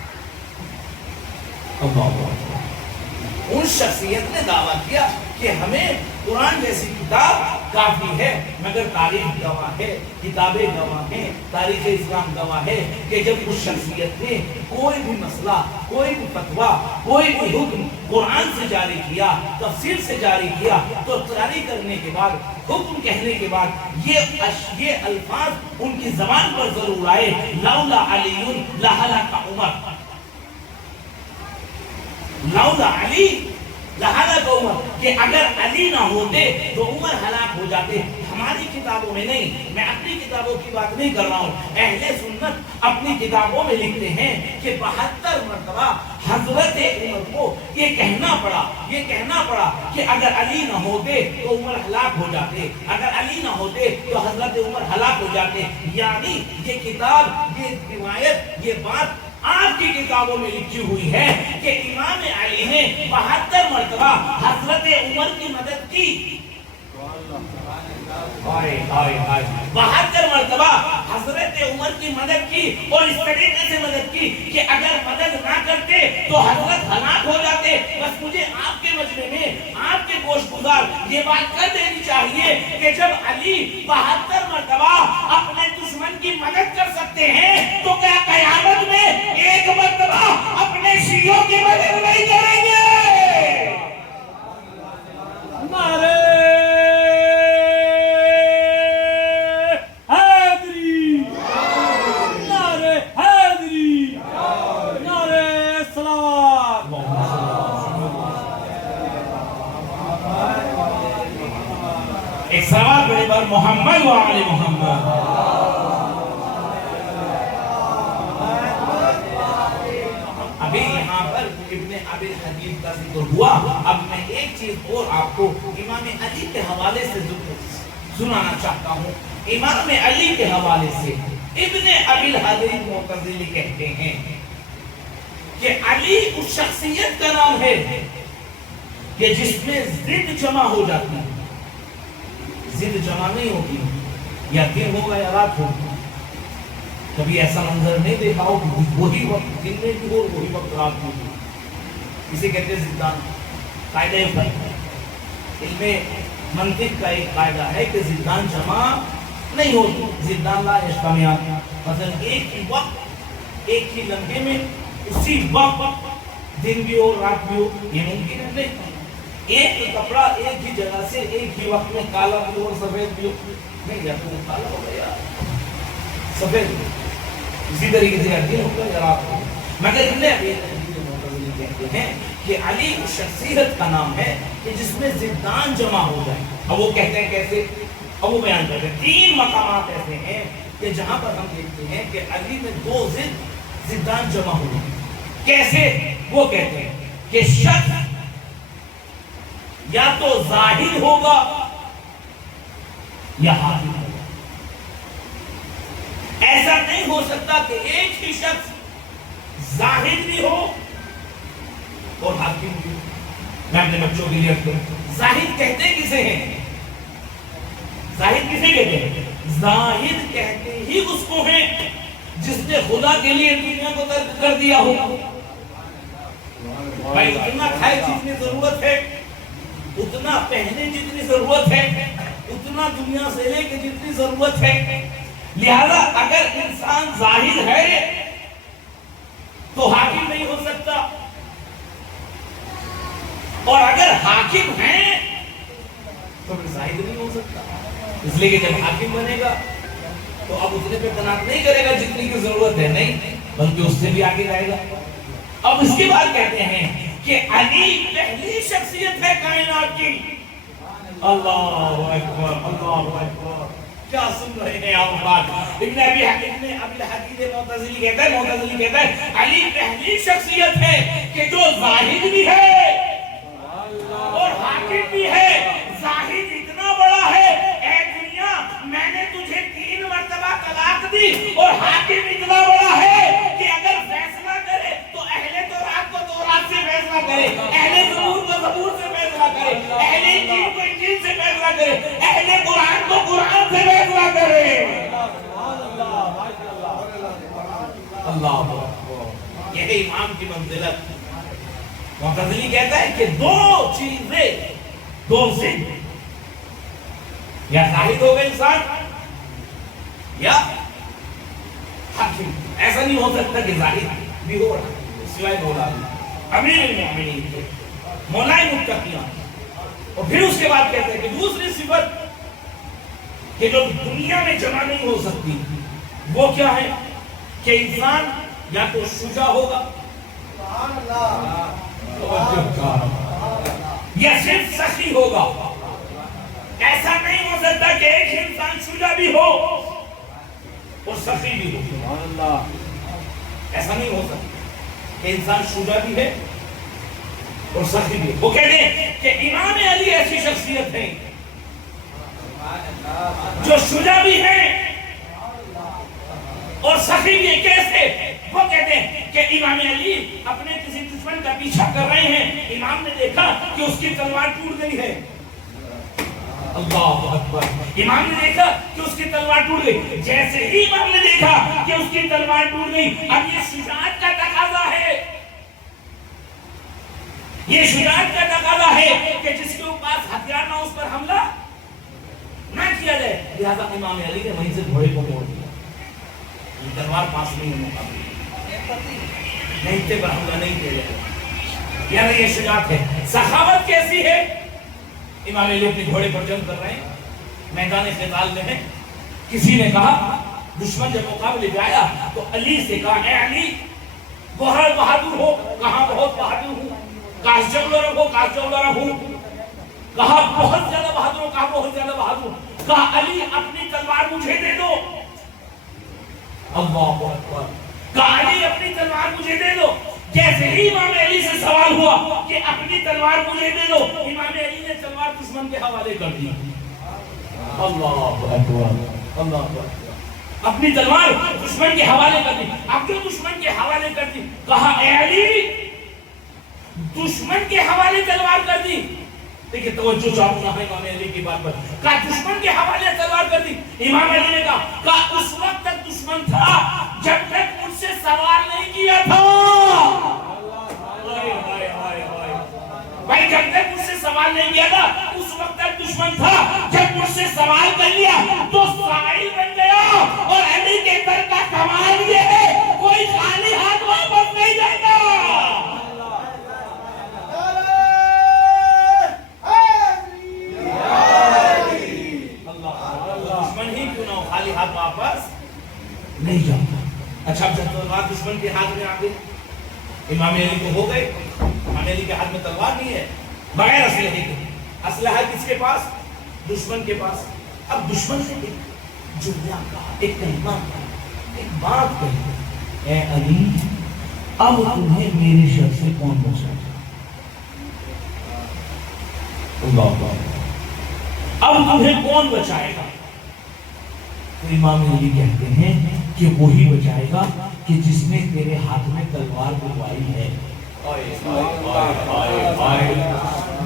ان شخصیت نے دعویٰ کیا کہ ہمیں قرآن جیسی کتاب کافی ہے، مگر تاریخ گواہ ہے، کتابیں گواہ ہیں، تاریخ اسلام گواہ ہے کہ جب اس شخصیت نے کوئی بھی مسئلہ، کوئی بھی فتویٰ، کوئی بھی حکم قرآن سے جاری کیا، تفسیر سے جاری کیا، تو جاری کرنے کے بعد، حکم کہنے کے بعد یہ الفاظ ان کی زبان پر ضرور آئے، لولا علی لہلک عمر، لولا علی لہلک عمر، کہ اگر علی نہ ہوتے تو عمر ہلاک ہو جاتے. ہماری کتابوں میں نہیں، میں اپنی کتابوں کی بات نہیں کر رہا ہوں، اہل سنت اپنی کتابوں میں لکھتے ہیں کہ 72 مرتبہ حضرت عمر کو یہ کہنا پڑا کہ اگر علی نہ ہوتے تو عمر ہلاک ہو جاتے، اگر علی نہ ہوتے تو حضرت عمر ہلاک ہو جاتے. یعنی یہ کتاب، یہ روایت، یہ بات آپ کی کتابوں میں لکھی ہوئی ہے کہ امام علی نے 72 مرتبہ حضرت عمر کی مدد کی. 72 مرتبہ حضرت عمر کی مدد کی، اور اس طریقے سے مدد کی کہ اگر مدد نہ کرتے تو حضرت ہلاک ہو جاتے. بس مجھے آپ کے مجمع میں آپ کے گوشت گزار یہ بات کر دینی چاہیے کہ جب علی 72 مرتبہ اپنے دشمن کی مدد کر سکتے ہیں تو کیا قیامت میں ایک مرتبہ اپنے شیعوں کی مدد نہیں کریں گے؟ نعرہ حیدری، نعرہ حیدری، نعرہ صلوات. ایک سوال میرے پر محمد و آل محمد. ابھی یہاں پر ابن ابی الحدید کا ذکر ہوا. اب میں ایک چیز اور آپ کو امام علی کے حوالے سے سنانا چاہتا ہوں. امام علی کے حوالے سے ابن ابی الحدید معتزلی کہتے ہیں کہ علی اس شخصیت کا نام ہے کہ جس میں ضد جمع ہو جاتی ہے. ضد جمع نہیں ہوتی، یا دن ہوگا یا رات ہوگا. کبھی ایسا منظر نہیں دیکھا ہو کہ وہی وقت دن میں بھی ہو وہی وقت رات میں بھی. اسے کہتے ہیں ضدان. قاعدہ فقہ علم منطق کا ایک قاعدہ ہے کہ ضدان جمع نہیں ہوتی. ضدان لا یجتمعان. مثلا ایک ہی وقت ایک ہی لمحے میں اسی وقت دن بھی ہو رات بھی ہو، یہ ممکن ہے نہیں. ایک کپڑا ایک ہی جگہ سے ایک ہی وقت میں کالا بھی ہو اور سفید بھی ہو نہیں. یا تو کالا ہو گیا سفید اسی طریقے سے دن ہوگا یا رات ہوگا. مگر ابن ابی الحدید معتزلی کہتے ہیں کہ علی اس شخصیت کا نام ہے کہ جس میں ضدان جمع ہو جائے. اب وہ کہتے ہیں کیسے؟ اب وہ بیان کرتے ہیں 3 مقامات ایسے ہیں کہ جہاں پر ہم دیکھتے ہیں کہ علی میں 2 ضدان جمع ہو جائے. کیسے؟ وہ کہتے ہیں کہ شخص یا تو ظاہر ہوگا یا حاضر ہوگا. ایسا نہیں ہو سکتا کہ ایک ہی شخص ظاہر بھی ہو اور حاکم بھی ہو. میں اپنے بچوں کے لیے ظاہر کہتے کسے ہیں؟ ظاہر کسے کہتے ہیں؟ ظاہر کہتے ہی اس کو ہیں جس نے خدا کے لیے دنیا کو ترک کر دیا ہو. بھائی اتنا کھائے جتنی ضرورت ہے، اتنا پہنے جتنی ضرورت ہے، اتنا دنیا سے لے کے جتنی ضرورت ہے. لہذا اگر انسان ظاہر ہے تو حاکم نہیں ہو سکتا، اور اگر حاکم ہے تو پھر ظاہر نہیں ہو سکتا. اس لیے کہ جب حاکم بنے گا تو اب اتنے پہ قناعت نہیں کرے گا جتنی کی ضرورت ہے، نہیں بلکہ اس سے بھی آگے جائے گا. اب اس کے بعد کہتے ہیں کہ علی پہلی شخصیت ہے کائنات کی. اللہ اکبر، اللہ اکبر. کیا سن رہے ہیں آپ بات؟ ابن ابی الحدید معتزلی کہتا ہے علی پہلی شخصیت ہے کہ جو ظاہر بھی ہے اور حاکم بھی ہے. ظاہر اتنا بڑا ہے، اے دنیا میں نے تجھے 3 مرتبہ طلاق دی، اور حاکم اتنا بڑا ہے کہ اگر فیصلہ کرے تو اہل تورات کو تورات سے فیصلہ کرے، اہل زبور کو زبور سے فیصلہ کرے، اہل انجیل کو انجیل سے فیصلہ کرے، اہل قرآن کو قرآن سے فیصلہ کرے. اللہ یہ امام کی منزلت. معتزلی کہتا ہے کہ 2 چیزیں، 2 ضد، یا ظاہر ہوگا انسان یا حاکم. ایسا نہیں ہو سکتا کہ ظاہر بھی ہو رہا ہے سوائے مولا امیر المؤمنین کے مولائے متقیان. اور پھر اس کے بعد کہتے ہیں کہ دوسری صفت کہ جو دنیا میں جمع نہیں ہو سکتی وہ کیا ہے کہ انسان یا تو شجاع ہوگا یا صرف سخی ہوگا. ایسا نہیں ہو سکتا کہ ایک انسان شجاع بھی ہو اور سخی بھی ہو. ایسا نہیں ہو سکتا کہ انسان شجاع بھی ہے اور سخی بھی. وہ کہتے ہیں کہ امام علی ایسی شخصیت ہے جو شجاع بھی ہے اور سخی بھی ہے. کیسے؟ وہ کہتے ہیں کہ امام علی اپنے کسی دشمن کا پیچھا کر رہے ہیں، امام نے دیکھا کہ اس کی تلوار ٹوٹ گئی ہے. اللہ اکبر. امام نے دیکھا کہ اس کی تلوار ٹوٹ گئی. جیسے ہی امام نے دیکھا کہ اس کی تلوار ٹوٹ گئی، اب یہ شجاعت کا تقاضا ہے یہ شجاعت کا تقاضا ہے کہ جس کے پاس ہتھیار نہ اس پر حملہ نہ کیا جائے. لہذا امام علی نے وہیں سے گھوڑے کو موڑ دیا. تلوار پاس نہیں ہے, مقابلے نہیں تھے پر حملہ نہیں کیا جائے. یعنی یہ شجاعت ہے. سخاوت کیسی ہے؟ امام علی اپنے گھوڑے پر جنگ کر رہے ہیں, میدان قتال میں ہیں. کسی نے کہا, دشمن جب مقابلے پہ آیا تو علی سے کہا, اے علی بہت بہادر ہو. کہا بہت بہادر ہوں. کاش جنگلو رہو, کاش جنگلو رہو. کہا بہت زیادہ بہادر ہو, کہا بہت زیادہ بہادر ہو. کہا علی اپنی تلوار مجھے دے دو. اللہ اکبر. کہا علی اپنی تلوار مجھے دے دو. جیسے ہی امام علی سے سوال ہوا کہ اپنی تلوار مجھے دے دو, امام علی نے تلوار دشمن کے حوالے کر دی. اللہ اکبر, اللہ اکبر. اپنی تلوار دشمن کے حوالے کر دی. اب جو دشمن کے حوالے کر دی, کہا اے علی دشمن کے حوالے تلوار کر دی. دیکھیں توجہ چاہوں ہے امام علی کی بات پر. کہا دشمن کے حوالے تلوار کر دی. امام علی نے کہا اس وقت تک دشمن تھا جب تک مجھ سے سوال نہیں کیا تھا. بھائی جب تک مجھ سے سوال نہیں کیا تھا اس وقت تک دشمن تھا. جب مجھ سے سوال کر لیا تو سائل بن گیا. اور علی کے در کا کمال یہ ہے, کوئی خالی ہاتھ واپس نہیں جاتا. دشمن ہی کیوں نہ ہو, خالی ہاتھ واپس نہیں جاتا. اچھا اب جب تلوار دشمن کے ہاتھ میں آ گئی, امام علی کو ہو گئے. امام علی کے ہاتھ میں تلوار نہیں ہے, بغیر اسلحے کے. اسلحہ کس کے پاس؟ دشمن کے پاس. اب دشمن سے ایک جملہ کہا, ایک کلمہ کہا, ایک بات کہی, اے علی اب تمہیں میرے شر سے کون بچائے گا؟ اللہ, اب تمہیں کون بچائے گا؟ تو امام علی کہتے ہیں کہ وہی بچائے گا کہ جس نے تیرے ہاتھ میں تلوار دلوائی ہے.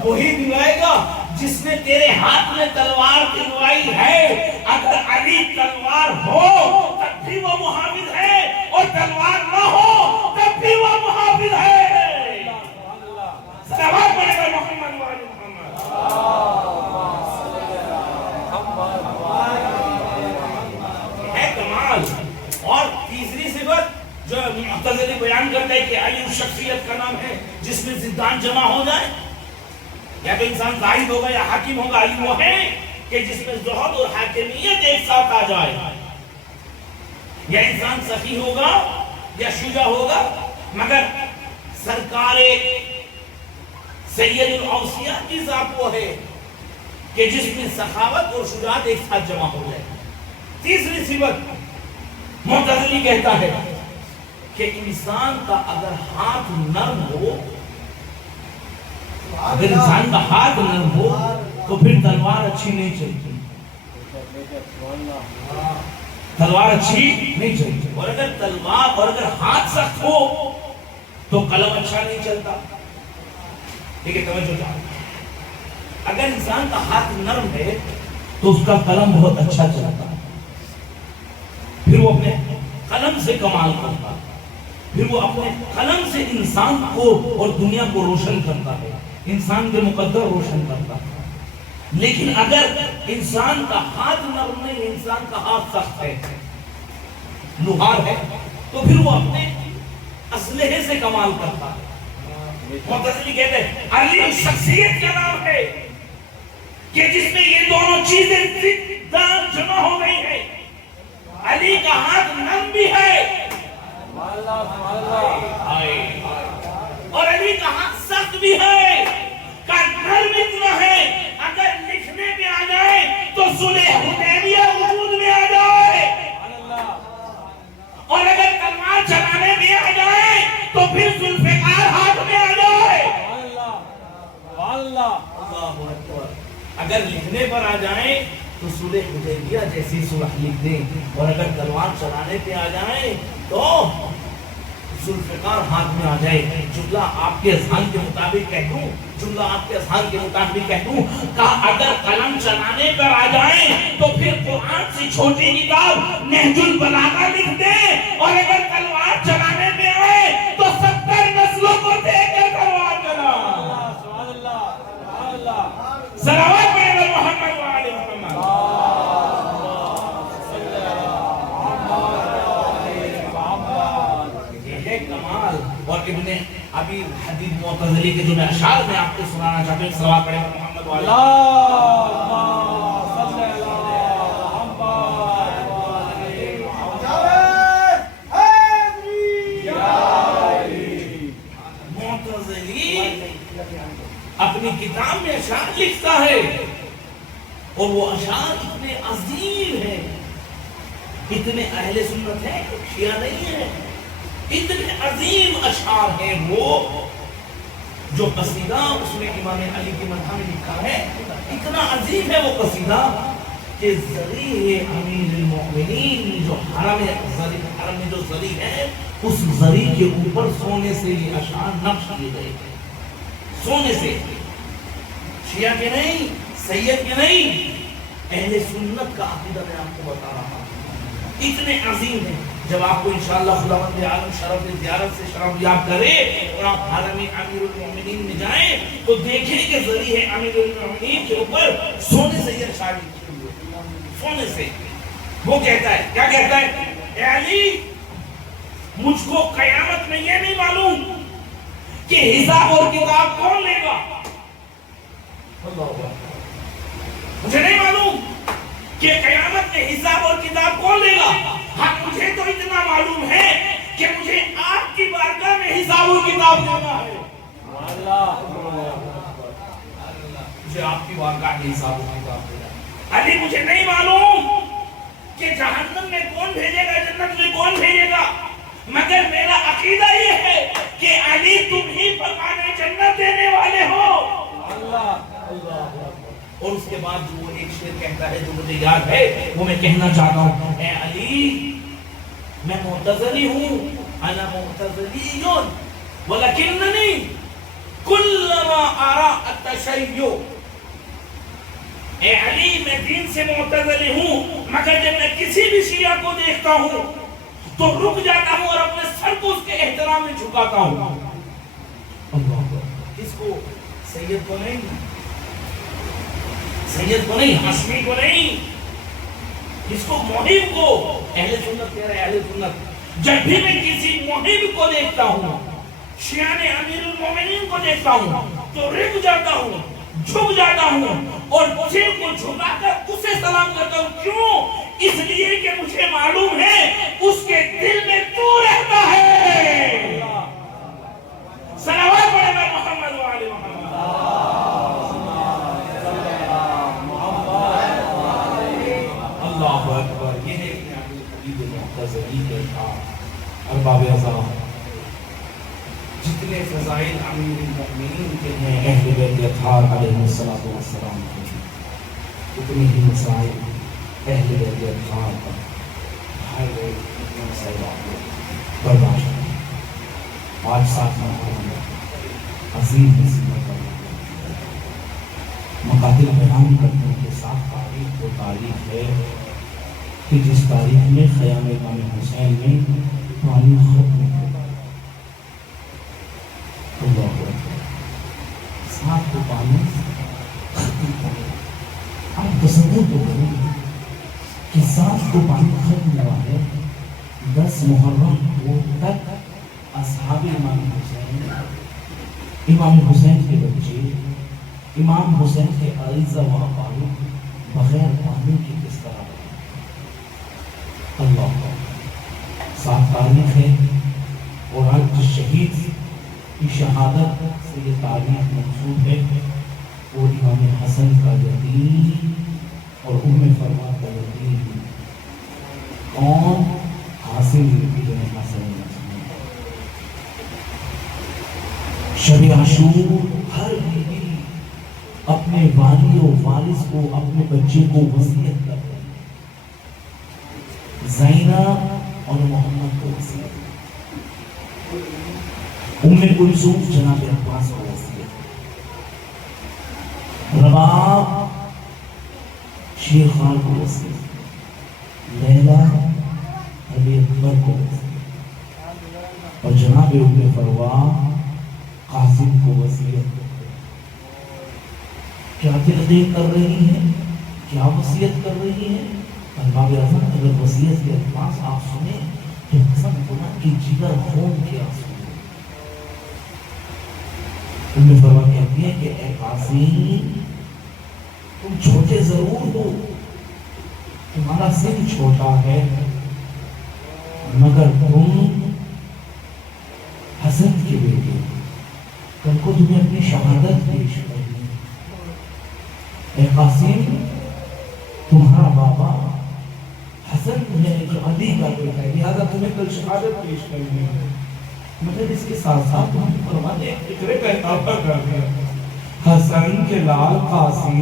وہی دلوائے گا جس نے تیرے ہاتھ میں تلوار دلوائی ہے. اگر علی تلوار ہو تب بھی وہ محافظ ہے, اور تلوار نہ ہو تب بھی وہ محافظ ہے. صلوات پڑھے گا محمد وعلی محمد. اور تیسری صفت جو معتزلی بیان کرتا ہے کہ علی اس شخصیت کا نام ہے جس میں ضدان جمع ہو جائے. یا تو انسان زاہد ہوگا یا حاکم ہوگا. علی وہ ہے کہ جس میں زہد اور حاکمیت ایک ساتھ آ جائے. یا انسان سخی ہوگا یا شجاع ہوگا, مگر سرکار سید الاوصیاء کی ذات وہ ہے کہ جس میں سخاوت اور شجاعت ایک ساتھ جمع ہو جائے. تیسری صفت معتزلی کہتا ہے کہ انسان کا اگر ہاتھ نرم ہو, اگر انسان کا ہاتھ نرم ہو تو پھر تلوار اچھی نہیں چلتی. تلوار اچھی نہیں چلتی. اور اگر تلوار اور اگر ہاتھ سخت ہو تو قلم اچھا نہیں چلتا. ٹھیک ہے, توجہ جاؤ. اگر انسان کا ہاتھ نرم ہے تو اس کا قلم بہت اچھا چلتا ہے. پھر وہ اپنے قلم سے کمال کرتا ہے. پھر وہ اپنے قلم سے انسان کو اور دنیا کو روشن کرتا ہے, انسان کے مقدر روشن کرتا ہے. لیکن اگر انسان کا ہاتھ نرم نہیں, انسان کا ہاتھ سخت ہے, لوہار ہے, تو پھر وہ اپنے اسلحے سے کمال کرتا ہے. معتزلی کہتے ہیں علی اس شخصیت کا نام ہے کہ جس میں یہ دونوں چیزیں جمع ہو گئی ہیں. علی کا ہاتھ نرم بھی ہے اور علی کا ہاتھ سخت بھی ہے. کا نرم اتنا ہے اگر لکھنے میں آ جائے تو صلح حدیبیہ وجود میں آ جائے, اور اگر تلوار چلانے میں آ جائے تو پھر ذوالفقار ہاتھ میں آ جائے. اگر لکھنے پر آ جائیں تو صلح حدیبیہ جیسی صلح لکھ دیں, اور اگر تلوار چلانے پہ آ جائیں تو ذوالفقار ہاتھ میں آ جائے. جملہ آپ کے اذہان کے مطابق کہہ دوں, جملہ آپ کے اذہان کے مطابق کہہ دوں, کہا اگر قلم چلانے پر آ جائیں تو پھر قرآن سے چھوٹی کتاب نہج البلاغہ لکھ دیں, اور اگر تلوار چلانے پہ آئے تو 70 نسلوں کو دے کے تلوار چلا. ابھی حدیث معتزلی کے جو میں اشعار میں آپ کو سنانا چاہتا ہوں، صلوات پڑھیں محمد والے اللہم صلی اللہ اپنی کتاب میں اشعار لکھتا ہے اور وہ اشعار اتنے عظیم ہیں، اتنے اہل سنت ہیں، شیعہ نہیں ہے، اتنے عظیم اشعار ہیں وہ، جو قصیدہ اس میں امام علی کی مدح میں لکھا ہے، اتنا عظیم ہے وہ قصیدہ کہ ذریع امیر المؤمنین جو حرم میں جو ذریع ہے، اس ذریع کے اوپر سونے سے یہ اشعار نقش کیے گئے، سونے سے، شیعہ کے نہیں، سید کے نہیں، اہل سنت کا عقیدہ میں آپ کو بتا رہا ہوں، اتنے عظیم ہیں۔ جب آپ کو انشاءاللہ خداوند عالم شرف زیارت سے شرف یاب کرے اور آپ حرم امیر المؤمنین میں جائیں تو دیکھیں کہ ذریع امیر المؤمنین کے اوپر سونے سے یہ اشعار لکھے ہوئے، سونے سے۔ وہ کہتا ہے، کیا کہتا ہے؟ اے علی، مجھ کو قیامت میں یہ نہیں معلوم کہ حساب اور کتاب کون لے گا، مجھے نہیں معلوم کہ قیامت میں حساب اور کتاب کون لے گا، ہاں مجھے تو اتنا معلوم ہے کہ مجھے آپ کی بارگاہ میں حساب اور کتاب دینا ہے، مجھے آپ کی بارگاہ میں حساب اور کتاب دینا ہے۔ علی، مجھے نہیں معلوم کہ جہنم میں کون بھیجے گا، جنت میں کون بھیجے گا، مگر میرا عقیدہ یہ ہے کہ علی تم ہی پکانے جنت دینے والے ہو۔ اور اس کے بعد جو ایک شعر کہتا ہے جو مجھے یاد ہے، وہ میں کہنا چاہتا ہوں، اے علی، میں معتزلی ہوں، انا معتزلیون ولکننی کلما ارا التشیع۔ اے علی، میں دین سے معتزلی ہوں، مگر جب میں کسی بھی شیعہ کو دیکھتا ہوں تو رک جاتا ہوں اور اپنے سر کو اس کے احترام میں جھکاتا ہوں۔ کس کو؟ سید کو نہیں، سید کو نہیں، ہاشمی کو نہیں، کس کو؟ محب کو۔ اہل سنت کہہ رہے، اہل سنت جب بھی میں کسی محب کو دیکھتا ہوں، شیعہ امیر المومنین کو دیکھتا ہوں تو رک جاتا ہوں، جھک جاتا ہوں اور سر کو جھکا کر اسے سلام کرتا ہوں۔ کیوں؟ اس لیے کہ مجھے معلوم ہے اس کے دل میں تو رہتا ہے۔ صلوات پڑھے میں محمد وعلی محمد۔ اللہ اکبر۔ یہ ہے ابن عبد الحمید المعتزلی کے ارباب اعظام، جتنے فضائل امیر المؤمنین کے ہیں اہل بیت اطہار علیہ السلام کے، اتنی ہی مسائل اہل بیت اطہار پر ہر ایک مسائل برداشت کریں۔ آج ساتھ عظیم نصیحت مقاتل بیان کرنے کے ساتھ تاریخ وہ تاریخ ہے کہ جس تاریخ میں خیام امام حسین میں پانی ختم ہوگا۔ اللہ اکبر، ساتھ کو پانی ختم ہوگا۔ آپ تصور تو کریں کہ ساتھ کو پانی ختم ہوا ہے، 10 محرم کو تک اصحاب امام حسین کے بچے، امام حسین کے عریضہ وہاں پانی بغیر پانی کی کس طرح رہے۔ اللہ ساتھ تاریخ ہے، اور آج جس شہید کی شہادت سے یہ تاریخ منسوب ہے وہ امام حسن کا یتیم اور ام فرما کا یتیم، کون؟ حاصل ابن حسن۔ شب عاشور ہر بیوی اپنے والی و وارث کو، اپنے بچے کو وصیت کرتے ہیں، زینب اور محمد کو وصیت، ام کلثوم جناب عباس کو وصیت، رباب شیر خان کو وصیت، لیلا علی اکبر کو وصیت، اور جناب ام فروا قاسم کو وصیت۔ کیا تحقیق کر رہی ہیں، کیا وصیت کر رہی ہیں؟ ارباب اعظم، اگر وصیت کے الفاظ آپ سنیں تو قسم خدا کی جگر خون کے آنسو، ام فرما کہتی ہے کہ اے قاسم تم چھوٹے ضرور ہو، تمہارا سن چھوٹا ہے، مگر تم حسن کے بیٹے، کل کو تمہیں اپنی شہادت پیش کرنی۔ اے قاسم تمہارا بابا حسن ہے جو علی کا بیٹا ہے، لہذا تمہیں کل شہادت پیش کرنی ہے۔ مگر اس کے ساتھ ساتھ تم فرماتے ہیں فکرے کا اضافہ کر دیا، حسن کے لال قاسم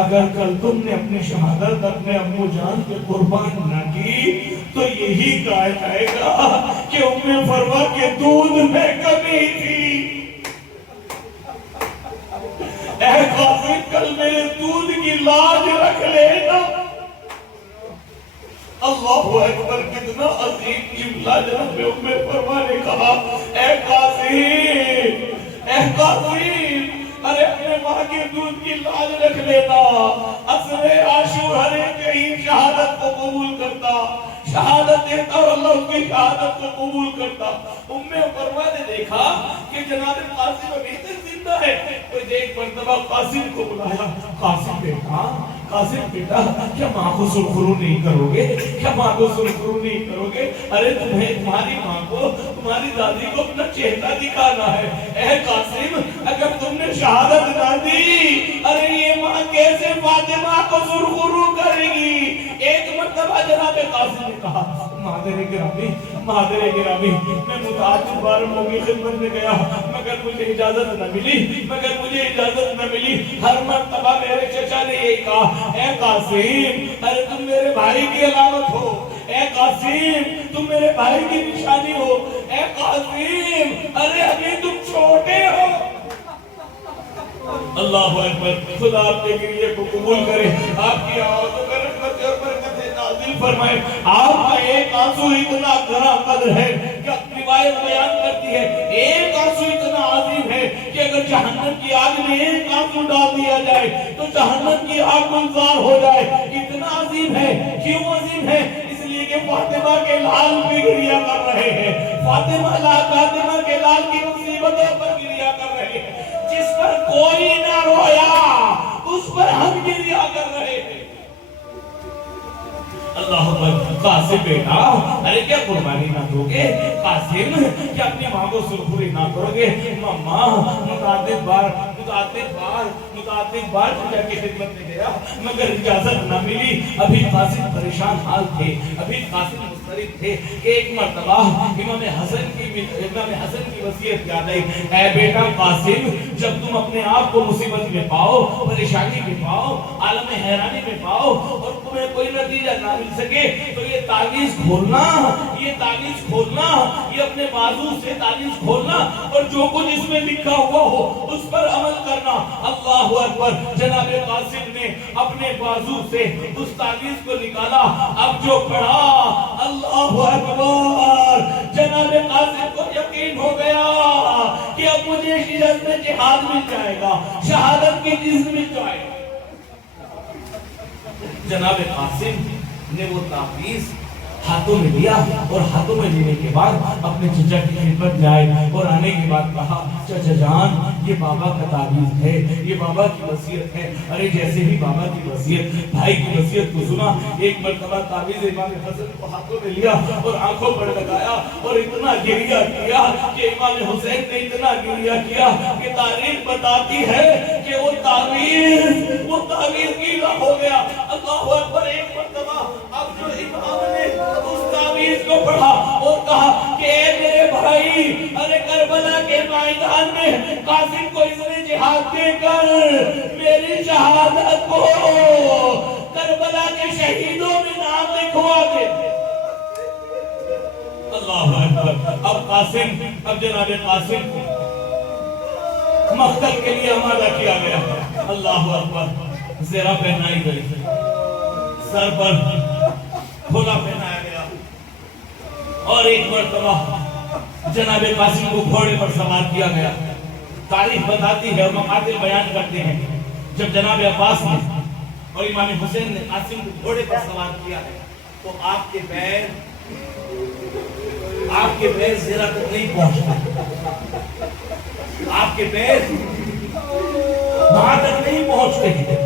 اگر کل تم نے اپنی شہادت اپنے ابو جان کے قربان نہ کی تو یہی کہا جائے گا کہ ام فرما کے دودھ میں کمی تھی۔ اے قاسم کل میرے دودھ کی لاج رکھ لینا۔ اللہ اکبر، کتنا عظیم جملہ جناب ام فرما نے کہا۔ اے قاسم، اے قاسم، ارے اپنے ماں کے دودھ کی لاج رکھ لینا، عصر عاشور کہیں شہادت کو قبول کرتا، شہادت دیتا اور اللہ اس کی شہادت کو قبول کرتا۔ ام فرما نے دیکھا کہ جناب قاسم ابھی تک زندہ ہے، تو ایک مرتبہ قاسم کو بلایا، قاسم بیٹا، قاسم بیٹا، کیا ماں کو سرخرو نہیں کرو گے؟ کیا ماں کو سرخرو نہیں کرو گے؟ ارے تمہیں تمہاری ماں کو، تمہاری دادی کو اپنا چہرہ دکھانا ہے۔ اے قاسم اگر تم نے شہادت نہ دی، ارے یہ ماں کیسے فاطمہ کو سرخرو کرے گی؟ ایک مرتبہ جناب قاسم نے کہا، مادر گرامی، مادر گرامی، میں متعدد بار لوگوں کی خدمت میں گیا مگر مجھے اجازت نہ ملی، مگر مجھے اجازت نہ ملی۔ ہر مرتبہ میرے چچا نے یہی کہا، اے قاسم ارے تم میرے بھائی کی علامت ہو، اے قاسم تم میرے بھائی کی نشانی ہو، اے قاسم ارے ابھی تم چھوٹے ہو۔ اللہ اکبر، خدا آپ کے گریے کو قبول کرے، آپ کی آوازوں کا رحمت اور برکت نازل فرمائے۔ آپ کا ایک آنسو اتنا گراں قدر ہے کہ روایت بیان کرتی ہے، ایک آنسو اتنا عظیم ہے کہ اگر جہنم کی آگ میں ایک آنسو ڈال دیا جائے تو جہنم کی آگ گلزار ہو جائے۔ اتنا عظیم ہے، کیوں عظیم ہے؟ اس لیے کہ فاطمہ کے لال بھی گریہ کر رہے ہیں، فاطمہ کے لال کی مصیبتوں پر گریہ کر رہے ہیں۔ جس پر کوئی نہ رویا اس پر ہم گریہ کر رہے ہیں۔ اللہ اکبر، قاسم بیٹا ارے کیا قربانی نہ دو گے؟ قاسم کیا اپنی ماں کو سرخوری نہ کرو گے؟ ماں متعدد بار چچا کی خدمت میں گیا مگر اجازت نہ ملی۔ ابھی قاسم پریشان حال تھے، ابھی قاسم مضطرب تھے۔ ایک مرتبہ امام حسن کی وصیت یاد آئی، اے بیٹا قاسم جب تم اپنے آپ کو مصیبت میں پاؤ، پریشانی میں پاؤ، عالم حیرانی میں پاؤ اور تمہیں کوئی نتیجہ نہ مل سکے تو یہ تعویذ کھولنا، یہ اپنے بازو سے تعویذ کھولنا اور جو کچھ اس میں لکھا ہوا ہو اس پر عمل کرنا۔ اللہ اکبر، جناب قاسم نے اپنے بازو سے اس تعویذ کو نکالا، اب جو پڑھا، اللہ اکبر، جناب قاسم کو یقین ہو گیا کہ اب مجھے شجاعت میں جہاد مل جائے گا، شہادت کی چیز مل جائے گا۔ جناب قاسم نے وہ تعویذ ہاتھوں میں لیا اور ہاتھوں میں لینے کے بعد اپنے چچا کی خدمت میں آئے اور آنے کے بعد کہا، چچا جان یہ بابا کا تعویذ ہے، یہ بابا کی وصیت ہے۔ ارے جیسے ہی بابا کی وصیت، بھائی کی وصیت کو سنا، ایک مرتبہ تعویذ امام حسن کو ہاتھوں میں لیا اور آنکھوں پر لگایا اور اتنا گریہ کیا کہ امام حسین نے اتنا گریہ کیا کہ تاریخ بتاتی ہے کہ وہ تعویذ گیلا ہو گیا۔ اللہ اکبر، ایک مرتبہ اب جو امام نے اس تعویذ کو پڑھا اور کہا کہ اے میرے بھائی، ارے کربلا کے میدان میں قاسم کو اس نے جہاد دے کر میری شہادت کو کربلا کے شہیدوں میں نام لکھوا دے۔ اللہ اکبر، اب جناب قاسم مقتل کے لیے آمادہ کیا گیا۔ اللہ اکبر، زرہ پہنائی گئی، سر پر کھولا پہنایا گیا اور ایک مرتبہ جناب قاسم کو گھوڑے پر سوار کیا گیا۔ تاریخ بتاتی ہے اور مقاتل بیان کرتے ہیں، جب جناب عباس نے اور امام حسین نے قاسم کو گھوڑے پر سوار کیا ہے تو آپ کے پیر زرہ تک نہیں پہنچتا، آپ آپ کے پیر وہاں تک نہیں پہنچتے.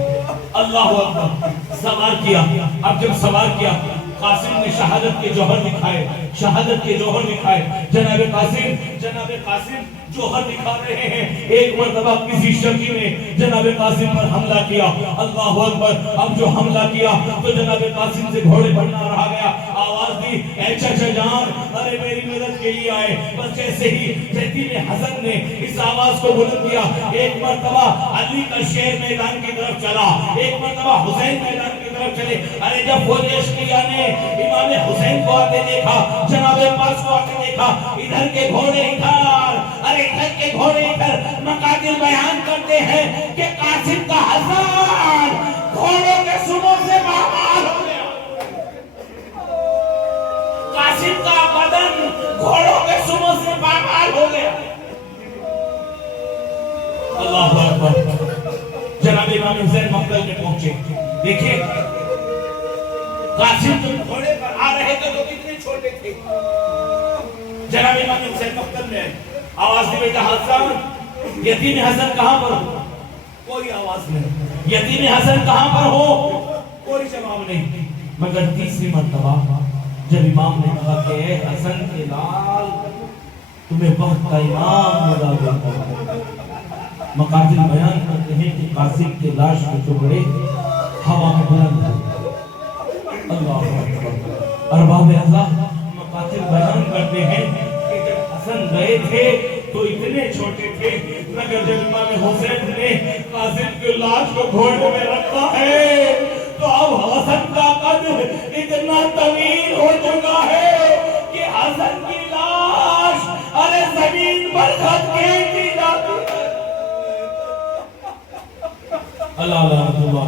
اللہ اکبر. سوار کیا. اب جب سوار کیا قاسم نے شہادت کے جوہر دکھائے. شہادت کے جوہر دکھائے. جناب قاسم جوہر دکھا رہے ہیں. ایک مرتبہ کسی شکی نے جناب قاسم پر حملہ کیا. اللہ اکبر. اب جو حملہ کیا تو جناب قاسم سے گھوڑے بڑھنا رہا گیا. آواز دی اے چچا جان ارے میری مدد کے لیے آئے. بس جیسے ہی یتیم حسن نے اس آواز کو بلند کیا ایک مرتبہ علی کا شیر میدان کی طرف چلا. ایک مرتبہ حسین میدان کی طرف چلے. ارے جب فوج اشقیہ نے امام حسین کو آتے دیکھا جناب پاس کو آتے دیکھا ادھر کے گھوڑے ادھر ارے ادھر کے گھوڑے ادھر. مقاتل بیان کرتے ہیں کہ قاسم کا ہزار گھوڑوں کے سموں سے مامال ہو گیا. قاسم کا بدن گھوڑوں کے سموں سے مامال ہو گیا. اللہ اکبر. جناب امام حسین مقتل میں پہنچے. دیکھیں قاسم جو گھوڑے پر آ رہے تھے تو کتنے چھوٹے تھے. جناب امام حسین مقتل میں آواز دی بیٹا حسن یتیم حسن کہاں پر ہو؟ کوئی آواز نہیں. یتیم حسن کہاں پر ہو؟ کوئی جواب نہیں. مگر تیسری مرتبہ جب امام نے کہا کہ اے حسن کے لال تمہیں وقت کا امام ملا دیتا ہے. مقاتل بیان کرتے ہیں کہ قاسم کے لاش کے ٹکڑے ہوا میں بلند ہوئے. اللہ اکبر. ارباب اللہ مقاتل بیان کرتے ہیں کہ جب حسن گئے تھے تو اتنے چھوٹے تھے مگر جب امام حسین نے قاسم کے لاش کو گھوڑے میں رکھا ہے تو اب حسن کا قد اتنا طویل ہو چکا ہے کہ حسن کی لاش ارے زمین پر کھینچ دی جاتی ہے. اللہ اللہ